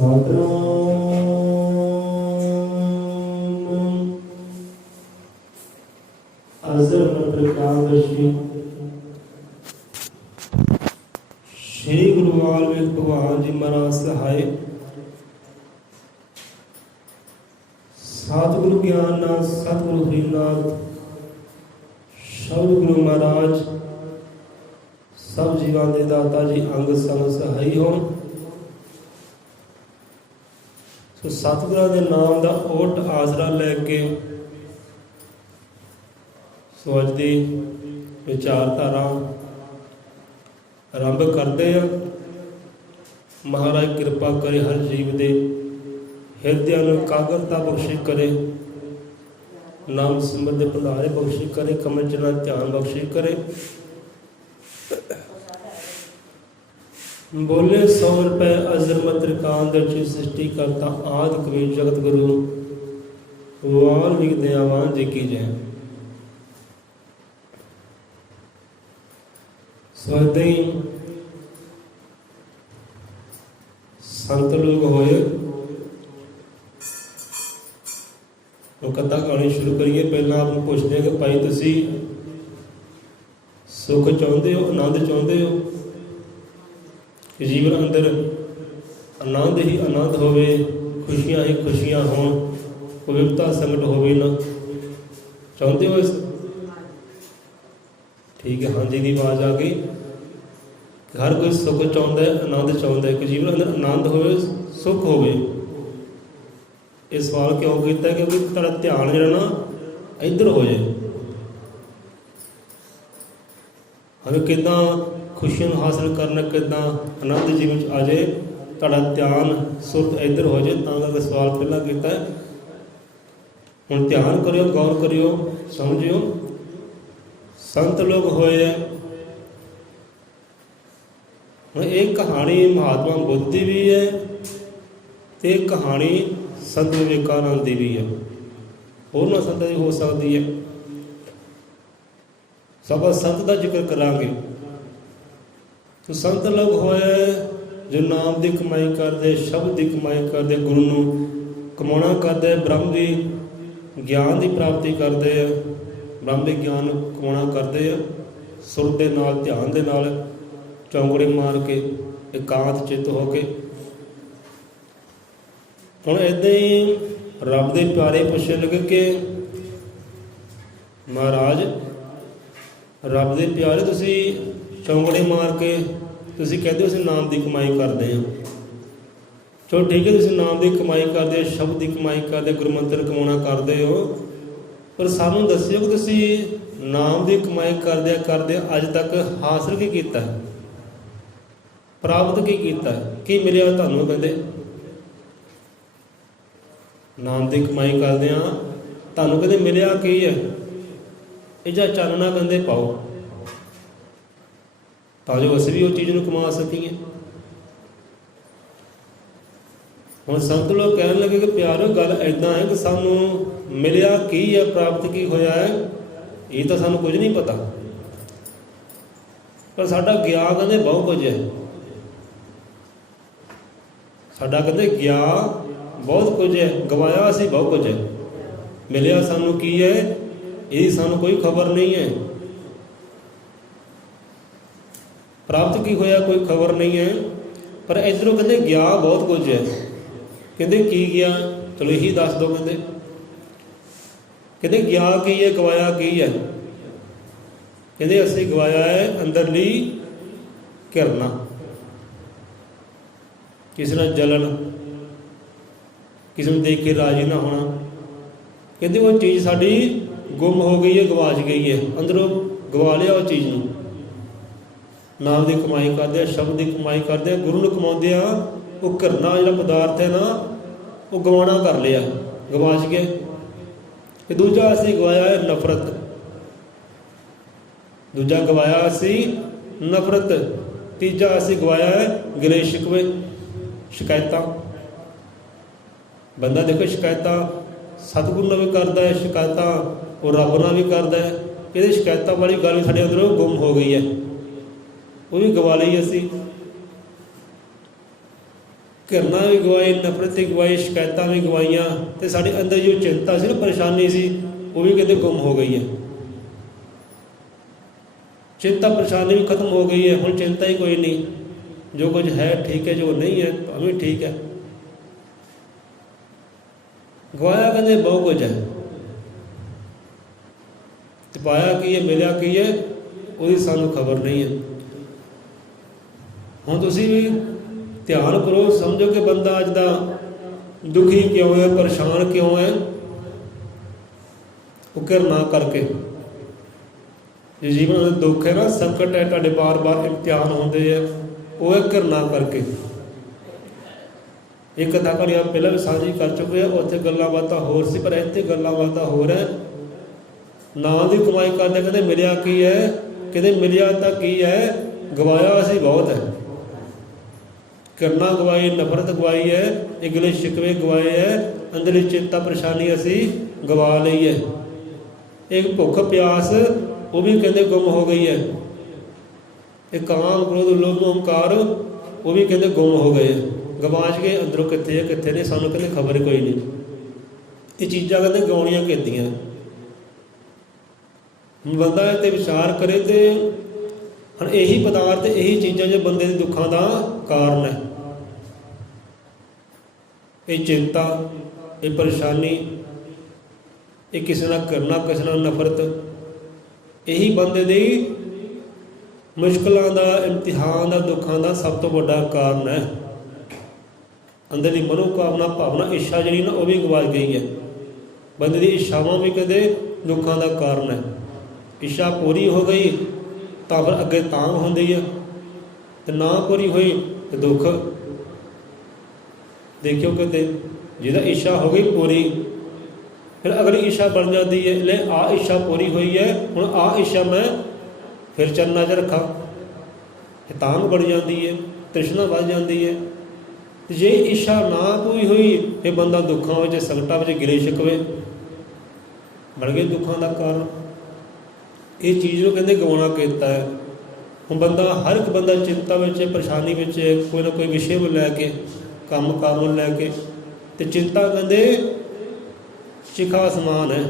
श्री गुरु वाल्मीकि भगवान जी महाराज सहाय। सतगुरु ज्ञाननाथ सतगुरु हरिनाथ शब्द गुरु महाराज सब जीवां दे दाता जी अंग संग सहाई हो। सो सतगुਰਾਂ ਦੇ नाम ਦਾ ਓਟ ਆਸਰਾ ਲੈ ਕੇ ਸੋ ਅੱਜ ਦੀ ਵਿਚਾਰਧਾਰਾ ਆਰੰਭ ਕਰਦੇ ਆ। ਮਹਾਰਾਜ ਕਿਰਪਾ ਕਰੇ ਹਰ ਜੀਵ ਦੇ ਹਿਰਦਿਆਂ ਨੂੰ ਇਕਾਗਰਤਾ ਬਖਸ਼ੀ ਕਰੇ, ਨਾਮ ਸਿਮਰਨ ਦੇ ਭੰਡਾਰੇ ਬਖਸ਼ੀ ਕਰੇ, ਕਮਲ ਚਲਾ ਧਿਆਨ ਬਖਸ਼ੀ ਕਰੇ। बोले 100 रुपए अजरमत त्रिकांत दर्शी सृष्टि करता आदि कवि जगत गुरु वाल्मीकि दयावान जी की जय। सदा ही संत लोग होए वो कथा कहानी शुरू करिए। पहला आप पूछते हैं कि भाई तुसी सुख चाहते हो, आनंद चाहते हो कि जीवन अंदर आनंद ही आनंद होवे, खुशियां ही खुशियां होण, कोई विपता संकट होवे ना, चाहते हो इस? ठीक है, हाँ जी की आवाज़ आ गई। हर कोई सुख चाहता है, आनंद चाहता है कि जीवन अंदर आनंद होवे, सुख होवे। ये सवाल क्यों किया? क्योंकि तेरा ध्यान जो ना इधर हो जाए। हमें कितना खुशियां हासिल करना, कितना आनंद जीवन आ जाए, तुहाडा ध्यान सुरत इधर हो जाए। तां करके सवाल पहला किया। हुण ध्यान करियो, गौर करियो, समझियो। संत लोग होए हुण एक कहानी महात्मा बुद्ध दी भी है ते कहानी संत विवेकानंद दी भी है, होरनां संतां दी हो सकती है। सब संत का जिक्र करांगे। तो संत लोग होए जो नाम की कमाई करते, शब्द की कमाई करते, गुरु नूं कमाउणा करते, ब्रह्म की ज्ञान की प्राप्ति करते हैं, ब्रह्म के ज्ञान कमाउणा करते हैं, सुर के नाल ध्यान के नाल चौंकड़े मार के एकांत चित्त हो के। हुण इदां ही रब दे प्यारे पुछण लगे कि महाराज रब दे प्यारे तुसी चौंकड़े मार के तुसी कहते हो असीं नाम की कमाई करते हैं। चलो ठीक है, तुसी नाम की कमाई करते, शब्द की कमाई करते, गुरु मंत्र कमाउणा करते हो, पर सानूं दस्सिओ कि तुसी नाम की कमाई करदे करदे अज तक हासिल की कीता है, प्राप्त की कीता है, की मिलिया तुहानूं? कहंदे नाम की कमाई करदे आ तुहानूं कहंदे मिलिया की है? ਇਹ ਜਾਂ ਚਾਨਣਾ ਕਹਿੰਦੇ ਪਾਓ ਤਾਂ ਜੋ ਅਸੀਂ ਵੀ ਉਹ ਚੀਜ਼ ਨੂੰ ਕਮਾ ਸਕੀਏ। ਹੁਣ ਸੰਤ ਲੋਕ ਕਹਿਣ ਲੱਗੇ ਕਿ ਪਿਆਰੋ ਗੱਲ ਇੱਦਾਂ ਹੈ ਕਿ ਸਾਨੂੰ ਮਿਲਿਆ ਕੀ ਹੈ, ਪ੍ਰਾਪਤ ਕੀ ਹੋਇਆ ਹੈ, ਇਹ ਤਾਂ ਸਾਨੂੰ ਕੁਝ ਨਹੀਂ ਪਤਾ, ਪਰ ਸਾਡਾ ਗਿਆ ਕਹਿੰਦੇ ਬਹੁਤ ਕੁਝ ਹੈ। ਸਾਡਾ ਕਹਿੰਦੇ ਗਿਆ ਬਹੁਤ ਕੁਝ ਹੈ, ਗਵਾਇਆ ਅਸੀਂ ਬਹੁਤ ਕੁਝ ਹੈ, ਮਿਲਿਆ ਸਾਨੂੰ ਕੀ ਹੈ ਇਹ ਸਾਨੂੰ ਕੋਈ ਖਬਰ नहीं है, प्राप्त की होया कोई खबर नहीं है। पर इधरों कहते गया बहुत कुछ है। कहते की गया? चलो यही दस दो। कहते गया की है, गवाया की है? कहते असी गवाया है अंदरली घिरना, किसी ने जलन, किसी ने देख के राजी ना होना। कहते वो चीज़ साड़ी गुम हो गई है, गवाच गई है, अंदरों गवा लिया उस चीज़ में। नाम की कमाई करते, शब्द की कमाई करते, गुरु नूं कमाउंदे आ, वो घरना जिहड़ा पदार्थ है ना वो गवाना कर लिया, गवाच गए। ते दूजा असीं गवाया है नफरत, दूजा गवाया असीं नफरत, तीजा असीं गवाया है गिले शिकवे, शिकायतां। बंदा देखो शिकायतां सतगुरु नाल भी करता है, शिकायतां वो रब नाल भी करता है। ये शिकायतों वाली गल साढ़े अंदरों गुम हो गई है, वो भी गवा ली असी। ਘਿਰਨਾ ਵੀ ਗਵਾਈ, ਨਫ਼ਰਤ ਵੀ ਗਵਾਈ, ਸ਼ਿਕਾਇਤਾਂ ਵੀ ਗਵਾਈਆਂ, ਤੇ ਸਾਡੇ ਅੰਦਰ ਜੋ ਚਿੰਤਾ ਸੀ ਨਾ, ਪਰੇਸ਼ਾਨੀ ਸੀ, ਉਹ ਵੀ ਕਹਿੰਦੇ ਗੁੰਮ ਹੋ ਗਈ ਹੈ। ਚਿੰਤਾ ਪਰੇਸ਼ਾਨੀ ਵੀ ਖਤਮ ਹੋ ਗਈ ਹੈ। ਹੁਣ ਚਿੰਤਾ ਹੀ ਕੋਈ ਨਹੀਂ, ਜੋ ਕੁਝ ਹੈ ਠੀਕ ਹੈ, ਜੋ ਨਹੀਂ ਹੈ ਤਾਂ ਵੀ ਠੀਕ ਹੈ। ਗਵਾਇਆ ਕਹਿੰਦੇ ਬਹੁਤ ਕੁਝ ਹੈ, ਤੇ ਪਾਇਆ ਕੀ ਹੈ, ਮਿਲਿਆ ਕੀ ਹੈ, ਉਹਦੀ ਸਾਨੂੰ ਖਬਰ ਨਹੀਂ ਹੈ। ਹੁਣ ਤੁਸੀਂ ਵੀ ਧਿਆਨ ਕਰੋ, ਸਮਝੋ ਕਿ ਬੰਦਾ ਅੱਜ ਦਾ ਦੁਖੀ ਕਿਉਂ ਹੈ, ਪਰੇਸ਼ਾਨ ਕਿਉਂ ਹੈ। ਉਹ ਘਿਰਨਾ ਕਰਕੇ। ਜੇ ਜੀਵਨ ਦਾ ਦੁੱਖ ਹੈ ਨਾ, ਸੰਕਟ ਹੈ, ਤੁਹਾਡੇ ਬਾਰ-ਬਾਰ ਇਮਤਿਹਾਨ ਹੁੰਦੇ ਆ, ਉਹ ਹੈ ਘਿਰਨਾ ਕਰਕੇ। ਇਹ ਕਥਾ ਕਹਾਣੀ ਆਪ ਪਹਿਲਾਂ ਵੀ ਸਾਂਝੀ ਕਰ ਚੁੱਕੇ ਆ। ਉੱਥੇ ਗੱਲਾਂ ਬਾਤਾਂ ਹੋਰ ਸੀ, ਪਰ ਇੱਥੇ ਗੱਲਾਂ ਬਾਤਾਂ ਹੋਰ ਹੈ। ਨਾਂ ਦੀ ਕਮਾਈ ਕਰਦੇ, ਕਹਿੰਦੇ ਮਿਲਿਆ ਕੀ ਹੈ, ਕਹਿੰਦੇ ਮਿਲਿਆ ਤਾਂ ਕੀ ਹੈ, ਗਵਾਇਆ ਅਸੀਂ ਬਹੁਤ ਹੈ। ਘਿਰਨਾ ਗਵਾਈ, ਨਫ਼ਰਤ ਗਵਾਈ ਹੈ, ਇਹ ਗਿਲੇ ਸ਼ਿਕਵੇ ਗਵਾਏ ਹੈ, ਅੰਦਰਲੀ ਚਿੰਤਾ ਪਰੇਸ਼ਾਨੀ ਅਸੀਂ ਗਵਾ ਲਈ ਹੈ। ਇੱਕ ਭੁੱਖ ਪਿਆਸ, ਉਹ ਵੀ ਕਹਿੰਦੇ ਗੁੰਮ ਹੋ ਗਈ ਹੈ। ਇਹ ਕਾਮ, ਕ੍ਰੋਧ, ਲੋਭ, ਹੰਕਾਰ, ਉਹ ਵੀ ਕਹਿੰਦੇ ਗੁੰਮ ਹੋ ਗਏ, ਗਵਾਚ ਗਏ। ਅੰਦਰੋਂ ਕਿੱਥੇ ਹੈ ਕਿੱਥੇ ਨਹੀਂ, ਸਾਨੂੰ ਕਹਿੰਦੇ ਖਬਰ ਕੋਈ ਨਹੀਂ। ਇਹ ਚੀਜ਼ਾਂ ਕਹਿੰਦੇ ਗਾਉਣੀਆਂ ਕੀਤੀਆਂ। ਬੰਦਾ ਇਹ 'ਤੇ ਵਿਚਾਰ ਕਰੇ, ਤੇ ਹੁਣ ਇਹੀ ਪਦਾਰਥ, ਇਹੀ ਚੀਜ਼ਾਂ ਜੋ ਬੰਦੇ ਦੇ ਦੁੱਖਾਂ ਦਾ ਕਾਰਨ ਹੈ। ਇਹ ਚਿੰਤਾ, ਇਹ ਪਰੇਸ਼ਾਨੀ, ਇਹ ਕਿਸੇ ਨਾਲ ਘਿਰਨਾ, ਕਿਸੇ ਨਾਲ ਨਫ਼ਰਤ, ਇਹੀ ਬੰਦੇ ਦੀ ਮੁਸ਼ਕਲਾਂ ਦਾ, ਇਮਤਿਹਾਨ ਦਾ, ਦੁੱਖਾਂ ਦਾ ਸਭ ਤੋਂ ਵੱਡਾ ਕਾਰਨ ਹੈ। ਅੰਦਰਲੀ ਮਨੋਕਾਮਨਾ, ਭਾਵਨਾ, ਇੱਛਾ ਜਿਹੜੀ ਨਾ, ਉਹ ਵੀ ਗਵਾਚ ਗਈ ਹੈ। ਬੰਦੇ ਦੀ ਇੱਛਾਵਾਂ ਵੀ ਕਦੇ ਦੁੱਖਾਂ ਦਾ ਕਾਰਨ ਹੈ। ਇੱਛਾ ਪੂਰੀ ਹੋ ਗਈ ਤਾਂ ਫਿਰ ਅੱਗੇ ਤਾਂਘ ਹੁੰਦੀ ਹੈ, ਤੇ ਨਾ ਪੂਰੀ ਹੋਈ ਤੇ ਦੁੱਖ। ਦੇਖਿਓ ਕਿਤੇ ਜਿਹਦਾ ਇੱਛਾ ਹੋ ਗਈ ਪੂਰੀ, ਫਿਰ ਅਗਲੀ ਇੱਛਾ ਬਣ ਜਾਂਦੀ ਹੈ, ਲੈ ਆਹ ਇੱਛਾ ਪੂਰੀ ਹੋਈ ਹੈ, ਹੁਣ ਆਹ ਇੱਛਾ ਮੈਂ ਫਿਰ ਚਰਨਾਂ 'ਚ ਰੱਖਾਂ। ਇਹ ਤਾਂਘ ਬਣ ਜਾਂਦੀ ਹੈ, ਤ੍ਰਿਸ਼ਨਾ ਵੱਧ ਜਾਂਦੀ ਹੈ। ਜੇ ਇੱਛਾ ਨਾ ਪੂਰੀ ਹੋਈ, ਇਹ ਬੰਦਾ ਦੁੱਖਾਂ ਵਿੱਚ, ਸੰਕਟਾਂ ਵਿੱਚ, ਗਿਲੇ ਸ਼ਿਕਵੇ ਬਣ ਗਏ, ਦੁੱਖਾਂ ਦਾ ਕਾਰਨ। ਇਹ ਚੀਜ਼ ਨੂੰ ਕਹਿੰਦੇ ਗਵਾਉਣਾ ਕੀਤਾ ਹੈ। ਹੁਣ ਬੰਦਾ, ਹਰ ਇੱਕ ਬੰਦਾ ਚਿੰਤਾ ਵਿੱਚ, ਪਰੇਸ਼ਾਨੀ ਵਿੱਚ, ਕੋਈ ਨਾ ਕੋਈ ਵਿਸ਼ੇ ਨੂੰ ਲੈ ਕੇ, ਕੰਮ ਕਾਰ ਨੂੰ ਲੈ ਕੇ, ਤੇ ਚਿੰਤਾ ਕਹਿੰਦੇ ਸ਼ਿਖਾ ਸਮਾਨ ਹੈ।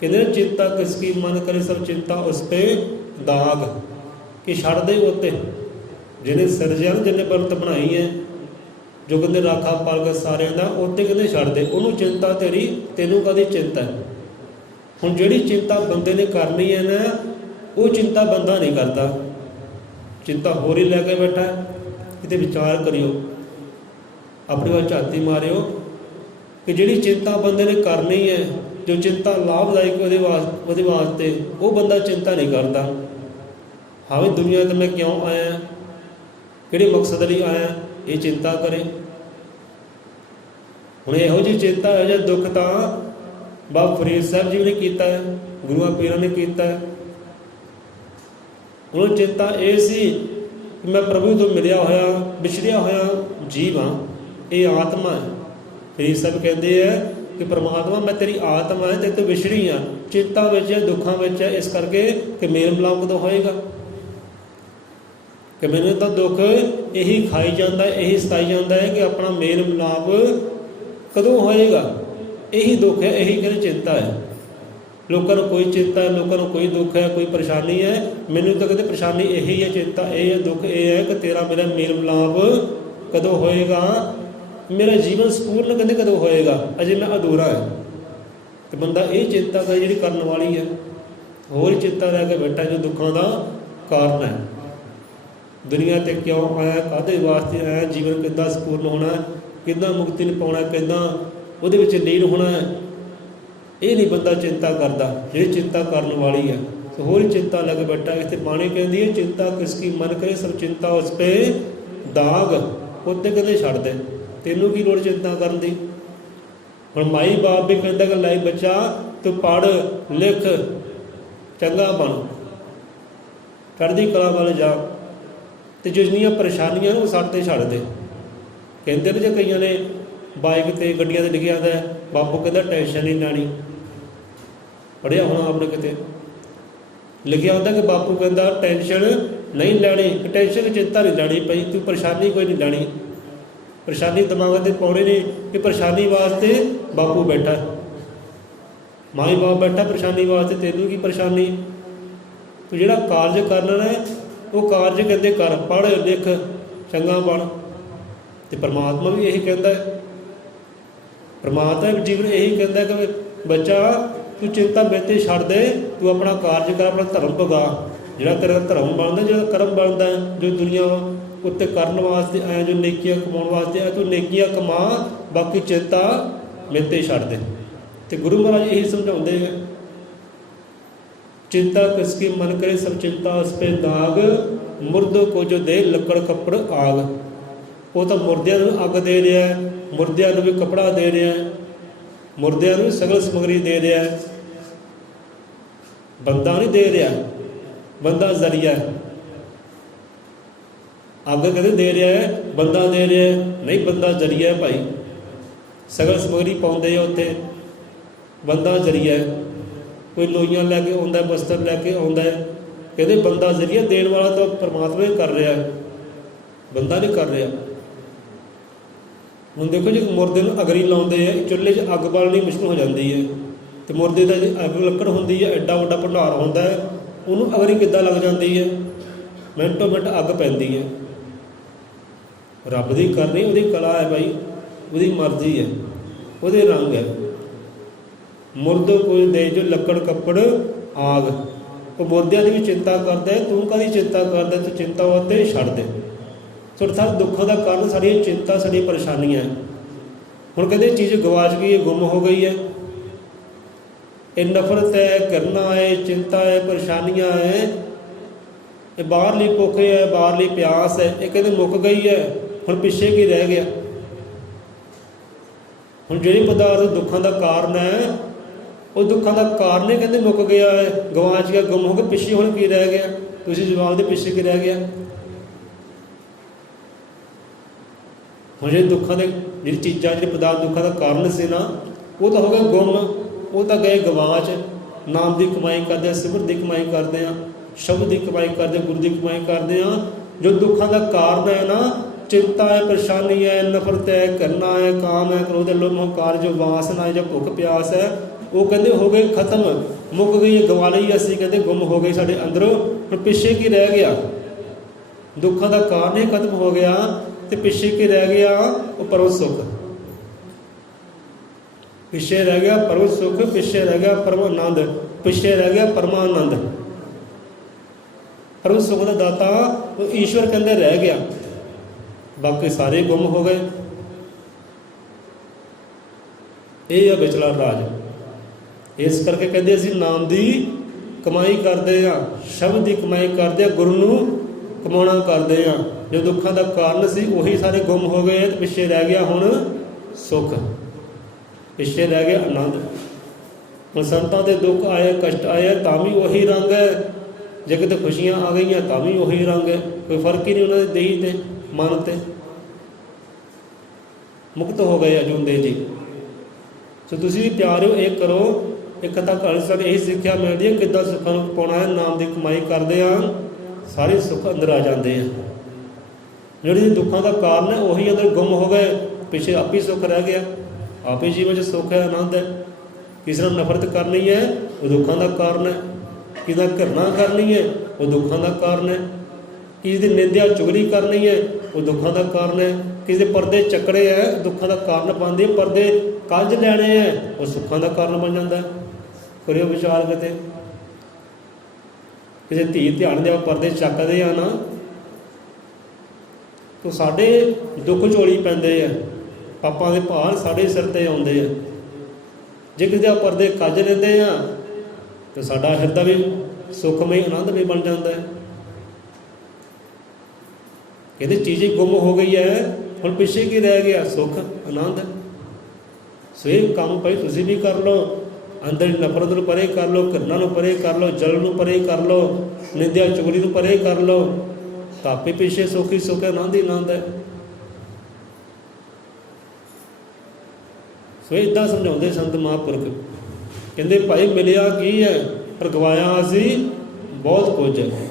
ਕਹਿੰਦੇ ਚਿੰਤਾ ਕਿਸ ਕੀ ਮਨ ਕਰੇ, ਸਭ ਚਿੰਤਾ ਉਸ 'ਤੇ ਦਾਗ, ਕਿ ਛੱਡ ਦੇ ਉੱਤੇ ਜਿਹਨੇ ਸਿਰਜਿਆ, ਜਿਹਨੇ ਬਰਤ ਬਣਾਈ ਹੈ, ਜੋ ਕਹਿੰਦੇ ਰਾਖਾ ਪਾਲਕ ਸਾਰਿਆਂ ਦਾ, ਉੱਤੇ ਕਹਿੰਦੇ ਛੱਡ ਦੇ ਉਹਨੂੰ। ਚਿੰਤਾ ਤੇਰੀ, ਤੈਨੂੰ ਕਾਹਦੀ ਚਿੰਤਾ ਹੈ। ਹੁਣ ਜਿਹੜੀ ਚਿੰਤਾ ਬੰਦੇ ਨੇ ਕਰਨੀ ਹੈ ਨਾ, ਉਹ ਚਿੰਤਾ ਬੰਦਾ ਨਹੀਂ ਕਰਦਾ। ਚਿੰਤਾ ਹੋਰ ਹੀ ਲੈ ਕੇ ਬੈਠਾ। ਕਿਤੇ ਵਿਚਾਰ ਕਰਿਓ, ਆਪਣੇ ਵੱਲ ਝਾਤੀ ਮਾਰਿਓ, ਕਿ ਜਿਹੜੀ ਚਿੰਤਾ ਬੰਦੇ ਨੇ ਕਰਨੀ ਹੈ, ਜੋ ਚਿੰਤਾ ਲਾਭਦਾਇਕ ਉਹਦੇ ਵਾਸਤੇ, ਉਹ ਬੰਦਾ ਚਿੰਤਾ ਨਹੀਂ ਕਰਦਾ। ਹਾਂ ਵੀ ਦੁਨੀਆ 'ਤੇ ਮੈਂ ਕਿਉਂ ਆਇਆ, ਕਿਹੜੇ ਮਕਸਦ ਲਈ ਆਇਆ, ਇਹ ਚਿੰਤਾ ਕਰੇ। ਹੁਣ ਇਹੋ ਜਿਹੀ ਚਿੰਤਾ, ਇਹੋ ਜਿਹਾ ਦੁੱਖ ਤਾਂ ਬਾਬਾ ਫਰੀਦ ਸਾਹਿਬ ਜੀ ਨੇ ਕੀਤਾ ਹੈ, ਗੁਰੂਆਂ ਪੀਰਾਂ ਨੇ ਕੀਤਾ ਹੈ। ਉਹਨੂੰ ਚਿੰਤਾ ਇਹ ਸੀ ਕਿ ਮੈਂ ਪ੍ਰਭੂ ਤੋਂ ਮਿਲਿਆ ਹੋਇਆ, ਵਿਛੜਿਆ ਹੋਇਆ ਜੀਵ ਹਾਂ, ਇਹ ਆਤਮਾ ਹੈ। ਫਰੀਦ ਸਾਹਿਬ ਕਹਿੰਦੇ ਹੈ ਕਿ ਪਰਮਾਤਮਾ, ਮੈਂ ਤੇਰੀ ਆਤਮਾ ਹੈ, ਤੇ ਤੂੰ ਵਿਛੜੀ ਹਾਂ, ਚਿੰਤਾ ਵਿੱਚ ਹੈ, ਦੁੱਖਾਂ ਵਿੱਚ ਹੈ, ਇਸ ਕਰਕੇ ਕਿ ਮੇਲ ਮਿਲਾਪ ਕਦੋਂ ਹੋਏਗਾ, ਕਿ ਮੈਨੂੰ ਤਾਂ ਦੁੱਖ ਇਹੀ ਖਾਈ ਜਾਂਦਾ, ਇਹੀ ਸਤਾਈ ਜਾਂਦਾ ਹੈ ਕਿ ਆਪਣਾ ਮੇਲ ਮਿਲਾਪ ਕਦੋਂ ਹੋਏਗਾ। ਇਹੀ ਦੁੱਖ ਹੈ, ਇਹੀ ਕਹਿੰਦੇ ਚਿੰਤਾ ਹੈ। ਲੋਕਾਂ ਨੂੰ ਕੋਈ ਚਿੰਤਾ ਹੈ, ਲੋਕਾਂ ਨੂੰ ਕੋਈ ਦੁੱਖ ਹੈ, ਕੋਈ ਪਰੇਸ਼ਾਨੀ ਹੈ। ਮੈਨੂੰ ਤਾਂ ਕਹਿੰਦੇ ਪਰੇਸ਼ਾਨੀ ਇਹੀ ਹੈ, ਚਿੰਤਾ ਇਹ ਹੈ, ਦੁੱਖ ਇਹ ਹੈ ਕਿ ਤੇਰਾ ਮੇਰਾ ਮੇਲ ਮਿਲਾਪ ਕਦੋਂ ਹੋਏਗਾ, ਮੇਰਾ ਜੀਵਨ ਸੰਪੂਰਨ ਕਹਿੰਦੇ ਕਦੋਂ ਹੋਏਗਾ, ਅਜੇ ਮੈਂ ਅਧੂਰਾ ਹੈ। ਤੇ ਬੰਦਾ ਇਹ ਚਿੰਤਾ ਤਾਂ ਜਿਹੜੀ ਕਰਨ ਵਾਲੀ ਹੈ, ਹੋਰ ਹੀ ਚਿੰਤਾ ਲੈ ਕੇ ਬੈਠਾ, ਜੋ ਦੁੱਖਾਂ ਦਾ ਕਾਰਨ ਹੈ। ਦੁਨੀਆ 'ਤੇ ਕਿਉਂ ਆਇਆ, ਕਾਹਦੇ ਵਾਸਤੇ ਆਇਆ, ਜੀਵਨ ਕਿੱਦਾਂ ਸੰਪੂਰਨ ਹੋਣਾ, ਕਿੱਦਾਂ ਮੁਕਤੀ ਨੂੰ ਪਾਉਣਾ, ਕਿੱਦਾਂ ਉਹਦੇ ਵਿੱਚ ਲੀਨ ਹੋਣਾ ਹੈ, ਇਹ ਨਹੀਂ ਬੰਦਾ ਚਿੰਤਾ ਕਰਦਾ। ਜਿਹੜੀ ਚਿੰਤਾ ਕਰਨ ਵਾਲੀ ਹੈ, ਸੋ ਹੋਰ ਹੀ ਚਿੰਤਾ ਲੈ ਕੇ ਬੈਠਾ। ਇੱਥੇ ਬਾਣੀ ਕਹਿੰਦੀ ਹੈ, ਚਿੰਤਾ ਕਿਸ ਕੀ ਮਨ ਕਰੇ, ਸਭ ਚਿੰਤਾ ਉਸ 'ਤੇ ਦਾਗ, ਉੱਤੇ ਕਹਿੰਦੇ ਛੱਡ ਦੇ, ਤੈਨੂੰ ਕੀ ਲੋੜ ਚਿੰਤਾ ਕਰਨ ਦੀ। ਹੁਣ ਮਾਈ ਬਾਪ ਵੀ ਕਹਿੰਦਾ ਕਿ ਲੈ ਬੱਚਾ ਤੂੰ ਪੜ੍ਹ ਲਿਖ, ਚੰਗਾ ਬਣ, ਚੜ੍ਹਦੀ ਕਲਾ ਵੱਲ ਜਾ, ਤੇ ਜਿੰਨੀਆਂ ਪਰੇਸ਼ਾਨੀਆਂ ਉਹ ਸਾਡੇ 'ਤੇ ਛੱਡ ਦੇ। ਕਹਿੰਦੇ ਨੇ ਜੇ ਕਈਆਂ ਨੇ ਬਾਈਕ 'ਤੇ, ਗੱਡੀਆਂ 'ਤੇ ਲਿਖਿਆ ਹੁੰਦਾ, ਬਾਪੂ ਕਹਿੰਦਾ ਟੈਨਸ਼ਨ ਨਹੀਂ ਲੈਣੀ। ਪੜ੍ਹਿਆ ਹੋਣਾ ਆਪਣੇ ਕਿਤੇ ਲਿਖਿਆ ਹੁੰਦਾ ਕਿ ਬਾਪੂ ਕਹਿੰਦਾ ਟੈਨਸ਼ਨ ਨਹੀਂ ਲੈਣੀ, ਟੈਨਸ਼ਨ ਚਿੰਤਾ ਨਹੀਂ ਲੈਣੀ ਪਈ, ਤੂੰ ਪਰੇਸ਼ਾਨੀ ਕੋਈ ਨਹੀਂ ਲੈਣੀ। ਪਰੇਸ਼ਾਨੀ ਦਿਮਾਗ 'ਤੇ ਪਾਉਣੀ ਨਹੀਂ ਕਿ ਪਰੇਸ਼ਾਨੀ ਵਾਸਤੇ ਬਾਪੂ ਬੈਠਾ, ਮਾਈ ਬਾਪ ਬੈਠਾ ਪਰੇਸ਼ਾਨੀ ਵਾਸਤੇ, ਤੈਨੂੰ ਕੀ ਪਰੇਸ਼ਾਨੀ। ਤੂੰ ਜਿਹੜਾ ਕਾਰਜ ਕਰਨਾ ਹੈ ਉਹ ਕਾਰਜ ਕਹਿੰਦੇ ਕਰ, ਪੜ੍ਹ ਲਿਖ ਚੰਗਾ ਬਣ। ਅਤੇ ਪਰਮਾਤਮਾ ਵੀ ਇਹੀ ਕਹਿੰਦਾ ਹੈ, ਪਰਮਾਤਮਾ ਜੀਵਨ ਇਹੀ ਕਹਿੰਦਾ ਕਿ ਬੱਚਾ ਤੂੰ ਚਿੰਤਾ ਮੇਰੇ 'ਤੇ ਛੱਡ ਦੇ, ਤੂੰ ਆਪਣਾ ਕਾਰਜ ਕਰ, ਆਪਣਾ ਧਰਮ ਭਗਾ। ਜਿਹੜਾ ਤੇਰਾ ਧਰਮ ਬਣਦਾ, ਜਿਹੜਾ ਕਰਮ ਬਣਦਾ, ਜੋ ਦੁਨੀਆ ਉੱਤੇ ਕਰਨ ਵਾਸਤੇ ਆਇਆ, ਜੋ ਨੇਕੀਆਂ ਕਮਾਉਣ ਵਾਸਤੇ ਆਇਆ, ਤੂੰ ਨੇਕੀਆਂ ਕਮਾ, ਬਾਕੀ ਚਿੰਤਾ ਮੇਰੇ 'ਤੇ ਛੱਡ ਦੇ। ਅਤੇ ਗੁਰੂ ਮਹਾਰਾਜ ਇਹੀ ਸਮਝਾਉਂਦੇ ਹੈ, ਚਿੰਤਾ ਕਿਸਕੀ ਮਨ ਕਰੇ ਸਭ ਚਿੰਤਾ ਉਸ ਪੇ ਦਾਗ, ਮੁਰਦੋ ਕੋ ਜੋ ਦੇ ਲੱਕੜ ਕੱਪੜ ਆਗ। ਉਹ ਤਾਂ ਮੁਰਦਿਆਂ ਨੂੰ ਅੱਗ ਦੇ ਰਿਹਾ, ਮੁਰਦਿਆਂ ਨੂੰ ਵੀ ਕੱਪੜਾ ਦੇ ਰਿਹਾ, ਮੁਰਦਿਆਂ ਨੂੰ ਸਗਲ ਸਮੱਗਰੀ ਦੇ ਰਿਹਾ, ਬੰਦਾ ਨਹੀਂ ਦੇ ਰਿਹਾ, ਬੰਦਾ ਜ਼ਰੀਆ। ਅੱਗ ਕਹਿੰਦੇ ਦੇ ਰਿਹਾ ਹੈ, ਬੰਦਾ ਦੇ ਰਿਹਾ ਨਹੀਂ, ਬੰਦਾ ਜ਼ਰੀਆ ਭਾਈ। ਸਗਲ ਸਮੱਗਰੀ ਪਾਉਂਦੇ ਆ ਉੱਥੇ, ਬੰਦਾ ਜ਼ਰੀਆ। ਕੋਈ ਲੋਈਆਂ ਲੈ ਕੇ ਆਉਂਦਾ, ਬਸਤਰ ਲੈ ਕੇ ਆਉਂਦਾ, ਕਹਿੰਦੇ ਬੰਦਾ ਜ਼ਰੀਆ। ਦੇਣ ਵਾਲਾ ਤਾਂ ਪਰਮਾਤਮਾ ਹੀ ਕਰ ਰਿਹਾ, ਬੰਦਾ ਨਹੀਂ ਕਰ ਰਿਹਾ। ਹੁਣ ਦੇਖੋ ਜੀ, ਮੁਰਦੇ ਨੂੰ ਅਗਰੀ ਲਾਉਂਦੇ ਆ, ਚੁੱਲ੍ਹੇ 'ਚ ਅੱਗ ਬਾਲਣੀ ਮੁਸ਼ਕਿਲ ਹੋ ਜਾਂਦੀ ਹੈ, ਅਤੇ ਮੁਰਦੇ ਦਾ ਜੇ ਅੱਗ ਲੱਕੜ ਹੁੰਦੀ ਹੈ, ਐਡਾ ਵੱਡਾ ਭੰਡਾਰ ਹੁੰਦਾ ਹੈ, ਉਹਨੂੰ ਅਗਰੀ ਕਿੱਦਾਂ ਲੱਗ ਜਾਂਦੀ ਹੈ, ਮਿੰਟੋ ਮਿੰਟ ਅੱਗ ਪੈਂਦੀ ਹੈ। ਰੱਬ ਦੀ ਕਰਨੀ, ਉਹਦੀ ਕਲਾ ਹੈ ਭਾਈ, ਉਹਦੀ ਮਰਜ਼ੀ ਹੈ, ਉਹਦੇ ਰੰਗ ਹੈ। ਮੁਰਦ ਕੋਈ ਦੇ ਜੋ ਲੱਕੜ ਕੱਪੜ ਆਗ। ਉਹ ਮੁਰਦਿਆਂ ਦੀ ਵੀ ਚਿੰਤਾ ਕਰਦਾ, ਤੂੰ ਕਾਹਦੀ ਚਿੰਤਾ ਕਰਦਾ, ਤੂੰ ਚਿੰਤਾ ਉਹਦੇ ਛੱਡ ਦੇ। ਸਾਡੇ ਸਾਰੇ ਦੁੱਖਾਂ ਦਾ ਕਾਰਨ ਸਾਡੀਆਂ ਚਿੰਤਾ, ਸਾਡੀਆਂ ਪਰੇਸ਼ਾਨੀਆਂ। ਹੁਣ ਕਹਿੰਦੇ ਚੀਜ਼ ਗਵਾਚ ਗਈ ਹੈ, ਗੁੰਮ ਹੋ ਗਈ ਹੈ। ਇਹ ਨਫ਼ਰਤ ਹੈ, ਘਿਰਨਾ ਹੈ, ਚਿੰਤਾ ਹੈ, ਪਰੇਸ਼ਾਨੀਆਂ ਹੈ, ਇਹ ਬਾਹਰਲੀ ਭੁੱਖ ਹੈ, ਬਾਹਰਲੀ ਪਿਆਸ ਹੈ, ਇਹ ਕਹਿੰਦੇ ਮੁੱਕ ਗਈ ਹੈ। ਹੁਣ ਪਿੱਛੇ ਕੀ ਰਹਿ ਗਿਆ। ਹੁਣ ਜਿਹੜੀ ਪਦਾਰਥ ਦੁੱਖਾਂ ਦਾ ਕਾਰਨ ਹੈ, ਉਹ ਦੁੱਖਾਂ ਦਾ ਕਾਰਨ ਹੀ ਕਹਿੰਦੇ ਮੁੱਕ ਗਿਆ ਹੈ, ਗਵਾਚ ਗਿਆ, ਗੁੰਮ ਹੋ ਗਿਆ। ਪਿੱਛੇ ਹੁਣ ਕੀ ਰਹਿ ਗਿਆ, ਤੁਸੀਂ ਜਵਾਬ ਦੇ ਪਿੱਛੇ ਕੀ ਰਹਿ ਗਿਆ। ਹੁਣ ਜਿਹੜੇ ਦੁੱਖਾਂ ਦੇ ਜਿਹੜੀ ਚੀਜ਼ਾਂ, ਜਿਹੜੇ ਪਦਾਰਥ ਦੁੱਖਾਂ ਦਾ ਕਾਰਨ ਸੀ ਨਾ, ਉਹ ਤਾਂ ਹੋ ਗਏ ਗੁੰਮ, ਉਹ ਤਾਂ ਗਏ ਗਵਾਚ। ਨਾਮ ਦੀ ਕਮਾਈ ਕਰਦੇ ਹਾਂ, ਸਿਮਰਨ ਦੀ ਕਮਾਈ ਕਰਦੇ ਹਾਂ, ਸ਼ਬਦ ਦੀ ਕਮਾਈ ਕਰਦੇ, ਗੁਰੂ ਦੀ ਕਮਾਈ ਕਰਦੇ ਹਾਂ। ਜੋ ਦੁੱਖਾਂ ਦਾ ਕਾਰਨ ਹੈ ਨਾ, ਚਿੰਤਾ ਹੈ, ਪਰੇਸ਼ਾਨੀ ਹੈ, ਨਫ਼ਰਤ ਹੈ, ਘਿਰਨਾ ਹੈ, ਕਾਮ ਹੈ, ਕ੍ਰੋਧ ਹੈ, ਲੋਭ, ਹੰਕਾਰ, ਜੋ ਵਾਸਨਾ ਹੈ, ਜੋ ਭੁੱਖ ਪਿਆਸ ਹੈ, ਉਹ ਕਹਿੰਦੇ ਹੋ ਗਏ ਖਤਮ, ਮੁੱਕ ਗਈ, ਗਵਾ ਲਈ ਅਸੀਂ, ਕਹਿੰਦੇ ਗੁੰਮ ਹੋ ਗਈ ਸਾਡੇ ਅੰਦਰੋਂ। ਹੁਣ ਪਿੱਛੇ ਕੀ ਰਹਿ ਗਿਆ। ਦੁੱਖਾਂ ਦਾ ਕਾਰਨ ਹੀ ਖਤਮ ਹੋ ਗਿਆ, ਤੇ ਪਿੱਛੇ ਕੀ ਰਹਿ ਗਿਆ, ਉਹ ਪਰਮ ਸੁੱਖ। ਪਿੱਛੇ ਰਹਿ ਗਿਆ ਪਰਮ ਸੁੱਖ, ਪਿੱਛੇ ਰਹਿ ਗਿਆ ਪਰਮ ਆਨੰਦ, ਪਿੱਛੇ ਰਹਿ ਗਿਆ ਪਰਮਾਨੰਦ। ਪਰਮ ਸੁੱਖ ਦਾ ਦਾਤਾ ਉਹ ਈਸ਼ਵਰ ਕਹਿੰਦੇ ਰਹਿ ਗਿਆ, ਬਾਕੀ ਸਾਰੇ ਗੁੰਮ ਹੋ ਗਏ। ਇਹ ਆ ਵਿਚਲਾ ਰਾਜ। ਇਸ ਕਰਕੇ ਕਹਿੰਦੇ ਅਸੀਂ ਨਾਮ ਦੀ ਕਮਾਈ ਕਰਦੇ ਹਾਂ, ਸ਼ਬਦ ਦੀ ਕਮਾਈ ਕਰਦੇ ਹਾਂ, ਗੁਰੂ ਨੂੰ ਕਮਾਉਣਾ ਕਰਦੇ ਹਾਂ। ਜੋ ਦੁੱਖਾਂ ਦਾ ਕਾਰਨ ਸੀ ਉਹੀ ਸਾਰੇ ਗੁੰਮ ਹੋ ਗਏ, ਤੇ ਪਿੱਛੇ ਰਹਿ ਗਿਆ ਹੁਣ ਸੁੱਖ, ਪਿੱਛੇ ਰਹਿ ਗਿਆ ਆਨੰਦ। ਹੁਣ ਸੰਤਾਂ ਦੇ ਦੁੱਖ ਆਏ, ਕਸ਼ਟ ਆਏ, ਤਾਂ ਵੀ ਉਹੀ ਰੰਗ ਹੈ। ਜੇ ਕਿਤੇ ਖੁਸ਼ੀਆਂ ਆ ਗਈਆਂ ਤਾਂ ਵੀ ਉਹੀ ਰੰਗ ਹੈ, ਕੋਈ ਫਰਕ ਹੀ ਨਹੀਂ ਉਹਨਾਂ ਦੇ ਦੇਹੀ 'ਤੇ, ਮਨ 'ਤੇ। ਮੁਕਤ ਹੋ ਗਏ ਅਜੂੰਦੇ ਜੀ। ਸੋ ਤੁਸੀਂ ਵੀ ਪਿਆਰਿਓ ਇਹ ਕਰੋ। ਇੱਕ ਤਾਂ ਘਰ ਸਾਨੂੰ ਇਹੀ ਸਿੱਖਿਆ ਮਿਲਦੀ ਹੈ, ਕਿੱਦਾਂ ਸੁੱਖਾਂ ਨੂੰ ਪਾਉਣਾ ਹੈ। ਨਾਮ ਦੀ ਕਮਾਈ ਕਰਦੇ ਹਾਂ, ਸਾਰੇ ਸੁੱਖ ਅੰਦਰ ਆ ਜਾਂਦੇ ਆ। ਜਿਹੜੇ ਦੁੱਖਾਂ ਦਾ ਕਾਰਨ ਹੈ ਉਹੀ ਅੰਦਰ ਗੁੰਮ ਹੋ ਗਏ, ਪਿੱਛੇ ਆਪ ਹੀ ਸੁੱਖ ਰਹਿ ਗਿਆ। ਆਪ ਹੀ ਜੀਵਨ 'ਚ ਸੁੱਖ ਹੈ, ਆਨੰਦ ਹੈ। ਕਿਸੇ ਨਾਲ ਨਫ਼ਰਤ ਕਰਨੀ ਹੈ, ਉਹ ਦੁੱਖਾਂ ਦਾ ਕਾਰਨ ਹੈ। ਕਿਸੇ ਨਾਲ ਘਿਰਣਾ ਕਰਨੀ ਹੈ, ਉਹ ਦੁੱਖਾਂ ਦਾ ਕਾਰਨ ਹੈ। ਕਿਸੇ ਦੀ ਨਿੰਦਿਆ ਚੁਗਲੀ ਕਰਨੀ ਹੈ, ਉਹ ਦੁੱਖਾਂ ਦਾ ਕਾਰਨ ਹੈ। ਕਿਸੇ ਦੇ ਪਰਦੇ ਚੱਕੜੇ ਹੈ, ਦੁੱਖਾਂ ਦਾ ਕਾਰਨ ਬਣਦੇ। ਪਰਦੇ ਕੱਜ ਲੈਣੇ ਹੈ, ਉਹ ਸੁੱਖਾਂ ਦਾ ਕਾਰਨ ਬਣ ਜਾਂਦਾ। ਕਰਿਓ ਵਿਚਾਰ ਕਿਤੇ। ਕਿਸੇ ਧੀ ਧਿਆਨ ਦੇ ਪਰਦੇ ਚੱਕਦੇ ਆ ਨਾ, ਤਾਂ ਸਾਡੇ ਦੁੱਖ ਝੋਲੀ ਪੈਂਦੇ ਆ, ਪਾਪਾਂ ਦੇ ਭਾਰ ਸਾਡੇ ਸਿਰ 'ਤੇ ਆਉਂਦੇ ਆ। ਜੇ ਕਿਸੇ ਦੇ ਪਰਦੇ ਕੱਜ ਲੈਂਦੇ ਆ ਤਾਂ ਸਾਡਾ ਹਿਰਦਾ ਵੀ ਸੁੱਖਮਈ, ਆਨੰਦ ਵੀ ਬਣ ਜਾਂਦਾ ਹੈ। ਕਹਿੰਦੇ ਚੀਜ਼ ਹੀ ਗੁੰਮ ਹੋ ਗਈ ਹੈ, ਹੁਣ ਪਿੱਛੇ ਕੀ ਰਹਿ ਗਿਆ, ਸੁੱਖ, ਆਨੰਦ। ਸੋ ਇਹ ਕੰਮ ਭਾਈ ਤੁਸੀਂ ਵੀ ਕਰ ਲਓ। ਅੰਦਰ ਨਫ਼ਰਤ ਨੂੰ ਪਰੇ ਕਰ ਲਓ, ਘਿਰਨਾ ਨੂੰ ਪਰੇ ਕਰ ਲਓ, ਜਲ ਨੂੰ ਪਰੇ ਕਰ ਲਓ, ਨਿੰਦਿਆ ਚੁਗਲੀ ਨੂੰ ਪਰੇ ਕਰ ਲਓ, ਤਾਂ ਆਪੇ ਪਿੱਛੇ ਸੁੱਖੀ ਸੁੱਖ, ਆਨੰਦ ਹੀ ਆਨੰਦ ਹੈ। ਸੋ ਇੱਦਾਂ ਸਮਝਾਉਂਦੇ ਸੰਤ ਮਹਾਂਪੁਰਖ। ਕਹਿੰਦੇ ਭਾਈ ਮਿਲਿਆ ਕੀ ਹੈ, ਪਰ ਗਵਾਇਆ ਅਸੀਂ ਬਹੁਤ ਕੁਝ ਹੈ।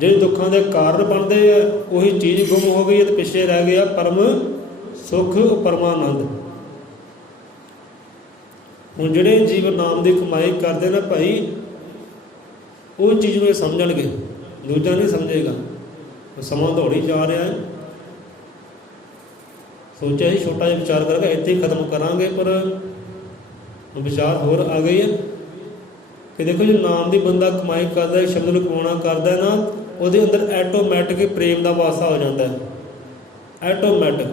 ਜਿਹੜੇ ਦੁੱਖਾਂ ਦੇ ਕਾਰਨ ਬਣਦੇ ਆ ਉਹੀ ਚੀਜ਼ ਗੁੰਮ ਹੋ ਗਈ ਹੈ, ਤੇ ਪਿੱਛੇ ਰਹਿ ਗਿਆ ਪਰਮ ਸੁਖ ਪਰਮਾਨੰਦ। ਹੁਣ ਜਿਹੜੇ ਜੀਵ ਨਾਮ ਦੀ ਕਮਾਈ ਕਰਦੇ ਨਾ ਭਾਈ, ਉਹ ਚੀਜ਼ ਨੂੰ ਇਹ ਸਮਝਣਗੇ, ਦੂਜਾ ਨਹੀਂ ਸਮਝੇਗਾ। ਸਮਾਂ ਦੌੜੀ ਜਾ ਰਿਹਾ ਹੈ, ਸੋਚਿਆ ਸੀ ਛੋਟਾ ਜਿਹਾ ਵਿਚਾਰ ਕਰਾਂਗੇ, ਇੱਥੇ ਹੀ ਖਤਮ ਕਰਾਂਗੇ, ਪਰ ਵਿਚਾਰ ਹੋਰ ਆ ਗਈ ਹੈ ਕਿ ਦੇਖੋ ਜੋ ਨਾਮ ਦੀ ਬੰਦਾ ਕਮਾਈ ਕਰਦਾ, ਸ਼ਬਦ ਨੂੰ ਕਮਾਉਣਾ ਕਰਦਾ ਨਾ, ਉਹਦੇ ਅੰਦਰ ਐਟੋਮੈਟਿਕ ਪ੍ਰੇਮ ਦਾ ਵਾਸਾ ਹੋ ਜਾਂਦਾ ਹੈ। ਐਟੋਮੈਟਿਕ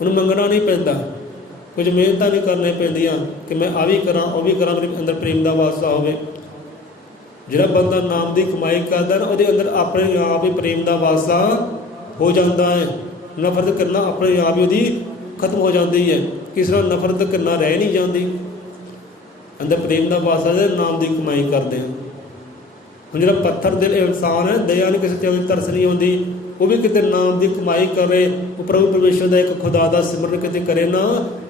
ਉਹਨੂੰ ਮੰਗਣਾ ਨਹੀਂ ਪੈਂਦਾ, ਕੁਝ ਮਿਹਨਤਾਂ ਨਹੀਂ ਕਰਨੀਆਂ ਪੈਂਦੀਆਂ ਕਿ ਮੈਂ ਆ ਵੀ ਕਰਾਂ ਉਹ ਵੀ ਕਰਾਂ, ਮੇਰੇ ਅੰਦਰ ਪ੍ਰੇਮ ਦਾ ਵਾਸਾ ਹੋਵੇ। ਜਿਹੜਾ ਬੰਦਾ ਨਾਮ ਦੀ ਕਮਾਈ ਕਰਦਾ ਨਾ, ਉਹਦੇ ਅੰਦਰ ਆਪਣੇ ਆਪ ਹੀ ਪ੍ਰੇਮ ਦਾ ਵਾਸਾ ਹੋ ਜਾਂਦਾ ਹੈ। ਨਫ਼ਰਤ ਕਰਨਾ ਆਪਣੇ ਆਪ ਹੀ ਉਹਦੀ ਖਤਮ ਹੋ ਜਾਂਦੀ ਹੈ, ਕਿਸੇ ਨਾਲ ਨਫ਼ਰਤ ਕਰਨਾ ਰਹਿ ਨਹੀਂ ਜਾਂਦੀ। ਅੰਦਰ ਪ੍ਰੇਮ ਦਾ ਵਾਸਾ ਹੈ, ਨਾਮ ਦੀ ਕਮਾਈ ਕਰਦੇ ਹਾਂ। ਹੁਣ ਜਿਹੜਾ ਪੱਥਰ ਦਿਲ ਇਨਸਾਨ ਹੈ, ਦਇਆ ਨੂੰ ਕਿਸੇ ਤੇ ਤਰਸ ਨਹੀਂ ਆਉਂਦੀ, ਉਹ ਵੀ ਕਿਤੇ ਨਾਮ ਦੀ ਕਮਾਈ ਕਰੇ, ਉਹ ਪ੍ਰਭੂ ਪਰਮੇਸ਼ਰ ਦਾ ਇੱਕ ਖੁਦਾ ਦਾ ਸਿਮਰਨ ਕਿਤੇ ਕਰੇ ਨਾ,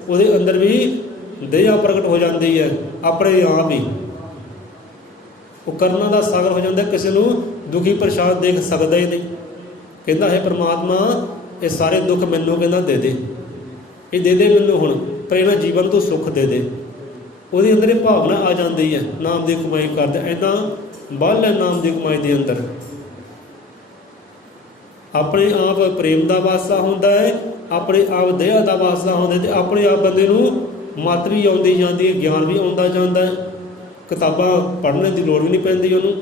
ਉਹਦੇ ਅੰਦਰ ਵੀ ਦਇਆ ਪ੍ਰਗਟ ਹੋ ਜਾਂਦੀ ਹੈ ਆਪਣੇ ਆਪ ਹੀ। ਉਹ ਕਰਨਾ ਦਾ ਸਾਗਰ ਹੋ ਜਾਂਦਾ, ਕਿਸੇ ਨੂੰ ਦੁਖੀ ਪਰੇਸ਼ਾਨ ਦੇਖ ਸਕਦਾ ਹੀ ਨਹੀਂ। ਕਹਿੰਦਾ ਹੈ ਪਰਮਾਤਮਾ ਇਹ ਸਾਰੇ ਦੁੱਖ ਮੈਨੂੰ ਕਹਿੰਦਾ ਦੇ ਦੇ, ਇਹ ਦੇ ਦੇ ਮੈਨੂੰ ਹੁਣ, ਪਰ ਇਹਨਾਂ ਜੀਵਨ ਤੋਂ ਸੁੱਖ ਦੇ ਦੇ। ਉਹਦੇ ਅੰਦਰ ਇਹ ਭਾਵਨਾ ਆ ਜਾਂਦੀ ਹੈ ਨਾਮ ਦੀ ਕਮਾਈ ਕਰਦੇ। ਇੱਦਾਂ ਬਲ ਹੈ ਨਾਮ ਦੀ ਕਮਾਈ ਦੇ ਅੰਦਰ, ਆਪਣੇ ਆਪ ਪ੍ਰੇਮ ਦਾ ਵਾਸਾ ਹੁੰਦਾ ਹੈ, ਆਪਣੇ ਆਪ ਦਇਆ ਦਾ ਵਾਸਾ ਹੁੰਦਾ, ਅਤੇ ਆਪਣੇ ਆਪ ਬੰਦੇ ਨੂੰ ਮੱਤ ਵੀ ਆਉਂਦੀ ਜਾਂਦੀ ਹੈ, ਗਿਆਨ ਵੀ ਆਉਂਦਾ ਜਾਂਦਾ ਹੈ। ਕਿਤਾਬਾਂ ਪੜ੍ਹਨ ਦੀ ਲੋੜ ਵੀ ਨਹੀਂ ਪੈਂਦੀ ਉਹਨੂੰ,